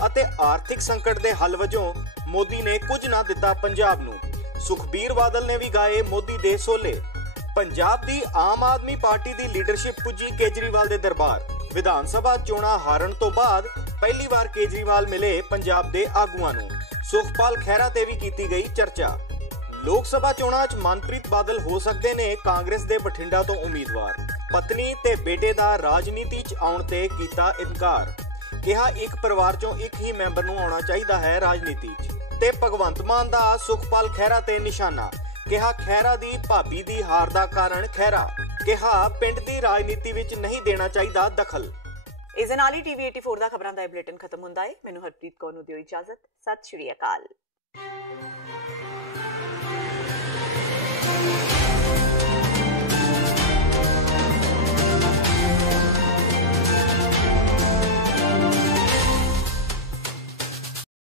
ਅਤੇ ਆਰਥਿਕ ਸੰਕਟ ਦੇ ਹੱਲ ਵਜੋਂ ਮੋਦੀ ਨੇ ਕੁਝ ਨਾ ਦਿੱਤਾ ਪੰਜਾਬ ਨੂੰ। ਸੁਖਬੀਰ ਬਾਦਲ ਨੇ ਵੀ ਗਾਏ ਮੋਦੀ ਦੇ ਸੋਲੇ। ਪੰਜਾਬ ਦੀ ਆਮ ਆਦਮੀ ਪਾਰਟੀ ਦੀ ਲੀਡਰਸ਼ਿਪ ਪੁੱਜੀ ਕੇਜਰੀਵਾਲ ਦੇ ਦਰਬਾਰ। ਵਿਧਾਨ ਸਭਾ ਚੋਣਾਂ ਹਾਰਨ ਤੋਂ ਬਾਅਦ ਪਹਿਲੀ ਵਾਰ ਕੇਜਰੀਵਾਲ ਮਿਲੇ ਪੰਜਾਬ ਦੇ ਆਗੂਆਂ ਨੂੰ। ਸੁਖਪਾਲ ਖਹਿਰਾ ਤੇ ਵੀ ਕੀਤੀ ਗਈ ਚਰਚਾ। ਲੋਕ ਸਭਾ ਚੋਣਾਂ 'ਚ ਮਨਪ੍ਰੀਤ ਬਾਦਲ ਹੋ ਸਕਦੇ ਨੇ ਕਾਂਗਰਸ ਦੇ ਬਠਿੰਡਾ ਤੋਂ ਉਮੀਦਵਾਰ। ਪਤਨੀ ਤੇ ਬੇਟੇ ਦਾ ਰਾਜਨੀਤੀ 'ਚ ਆਉਣ ਤੇ ਕੀਤਾ ਇਨਕਾਰ। ਕਿਹਾ ਇੱਕ ਪਰਿਵਾਰ ਚੋਂ ਇੱਕ ਹੀ ਮੈਂਬਰ ਨੂੰ ਆਉਣਾ ਚਾਹੀਦਾ ਹੈ ਰਾਜਨੀਤੀ 'ਚ। ਤੇ ਭਗਵੰਤ ਮਾਨ ਦਾ ਸੁਖਪਾਲ ਖਹਿਰਾ ਤੇ ਨਿਸ਼ਾਨਾ, ਕਿਹਾ ਖਹਿਰਾ ਦੀ ਭਾਬੀ ਦੀ ਹਾਰ ਦਾ ਕਾਰਨ ਖਹਿਰਾ, ਕਿਹਾ ਪਿੰਡ ਦੀ ਰਾਜਨੀਤੀ ਵਿੱਚ ਨਹੀਂ ਦੇਣਾ ਚਾਹੀਦਾ ਦਖਲ। ਇਸ ਦੇ ਨਾਲ ਹੀ TV 84 ਦਾ ਖਬਰਾਂ ਦਾ ਬੁਲੇਟਿਨ ਖਤਮ ਹੁੰਦਾ ਹੈ। ਮੈਨੂੰ ਹਰਪ੍ਰੀਤ ਕੌਰ ਨੂੰ ਦਿਓ ਇਜਾਜ਼ਤ। ਸਤਿ ਸ਼੍ਰੀ ਅਕਾਲ।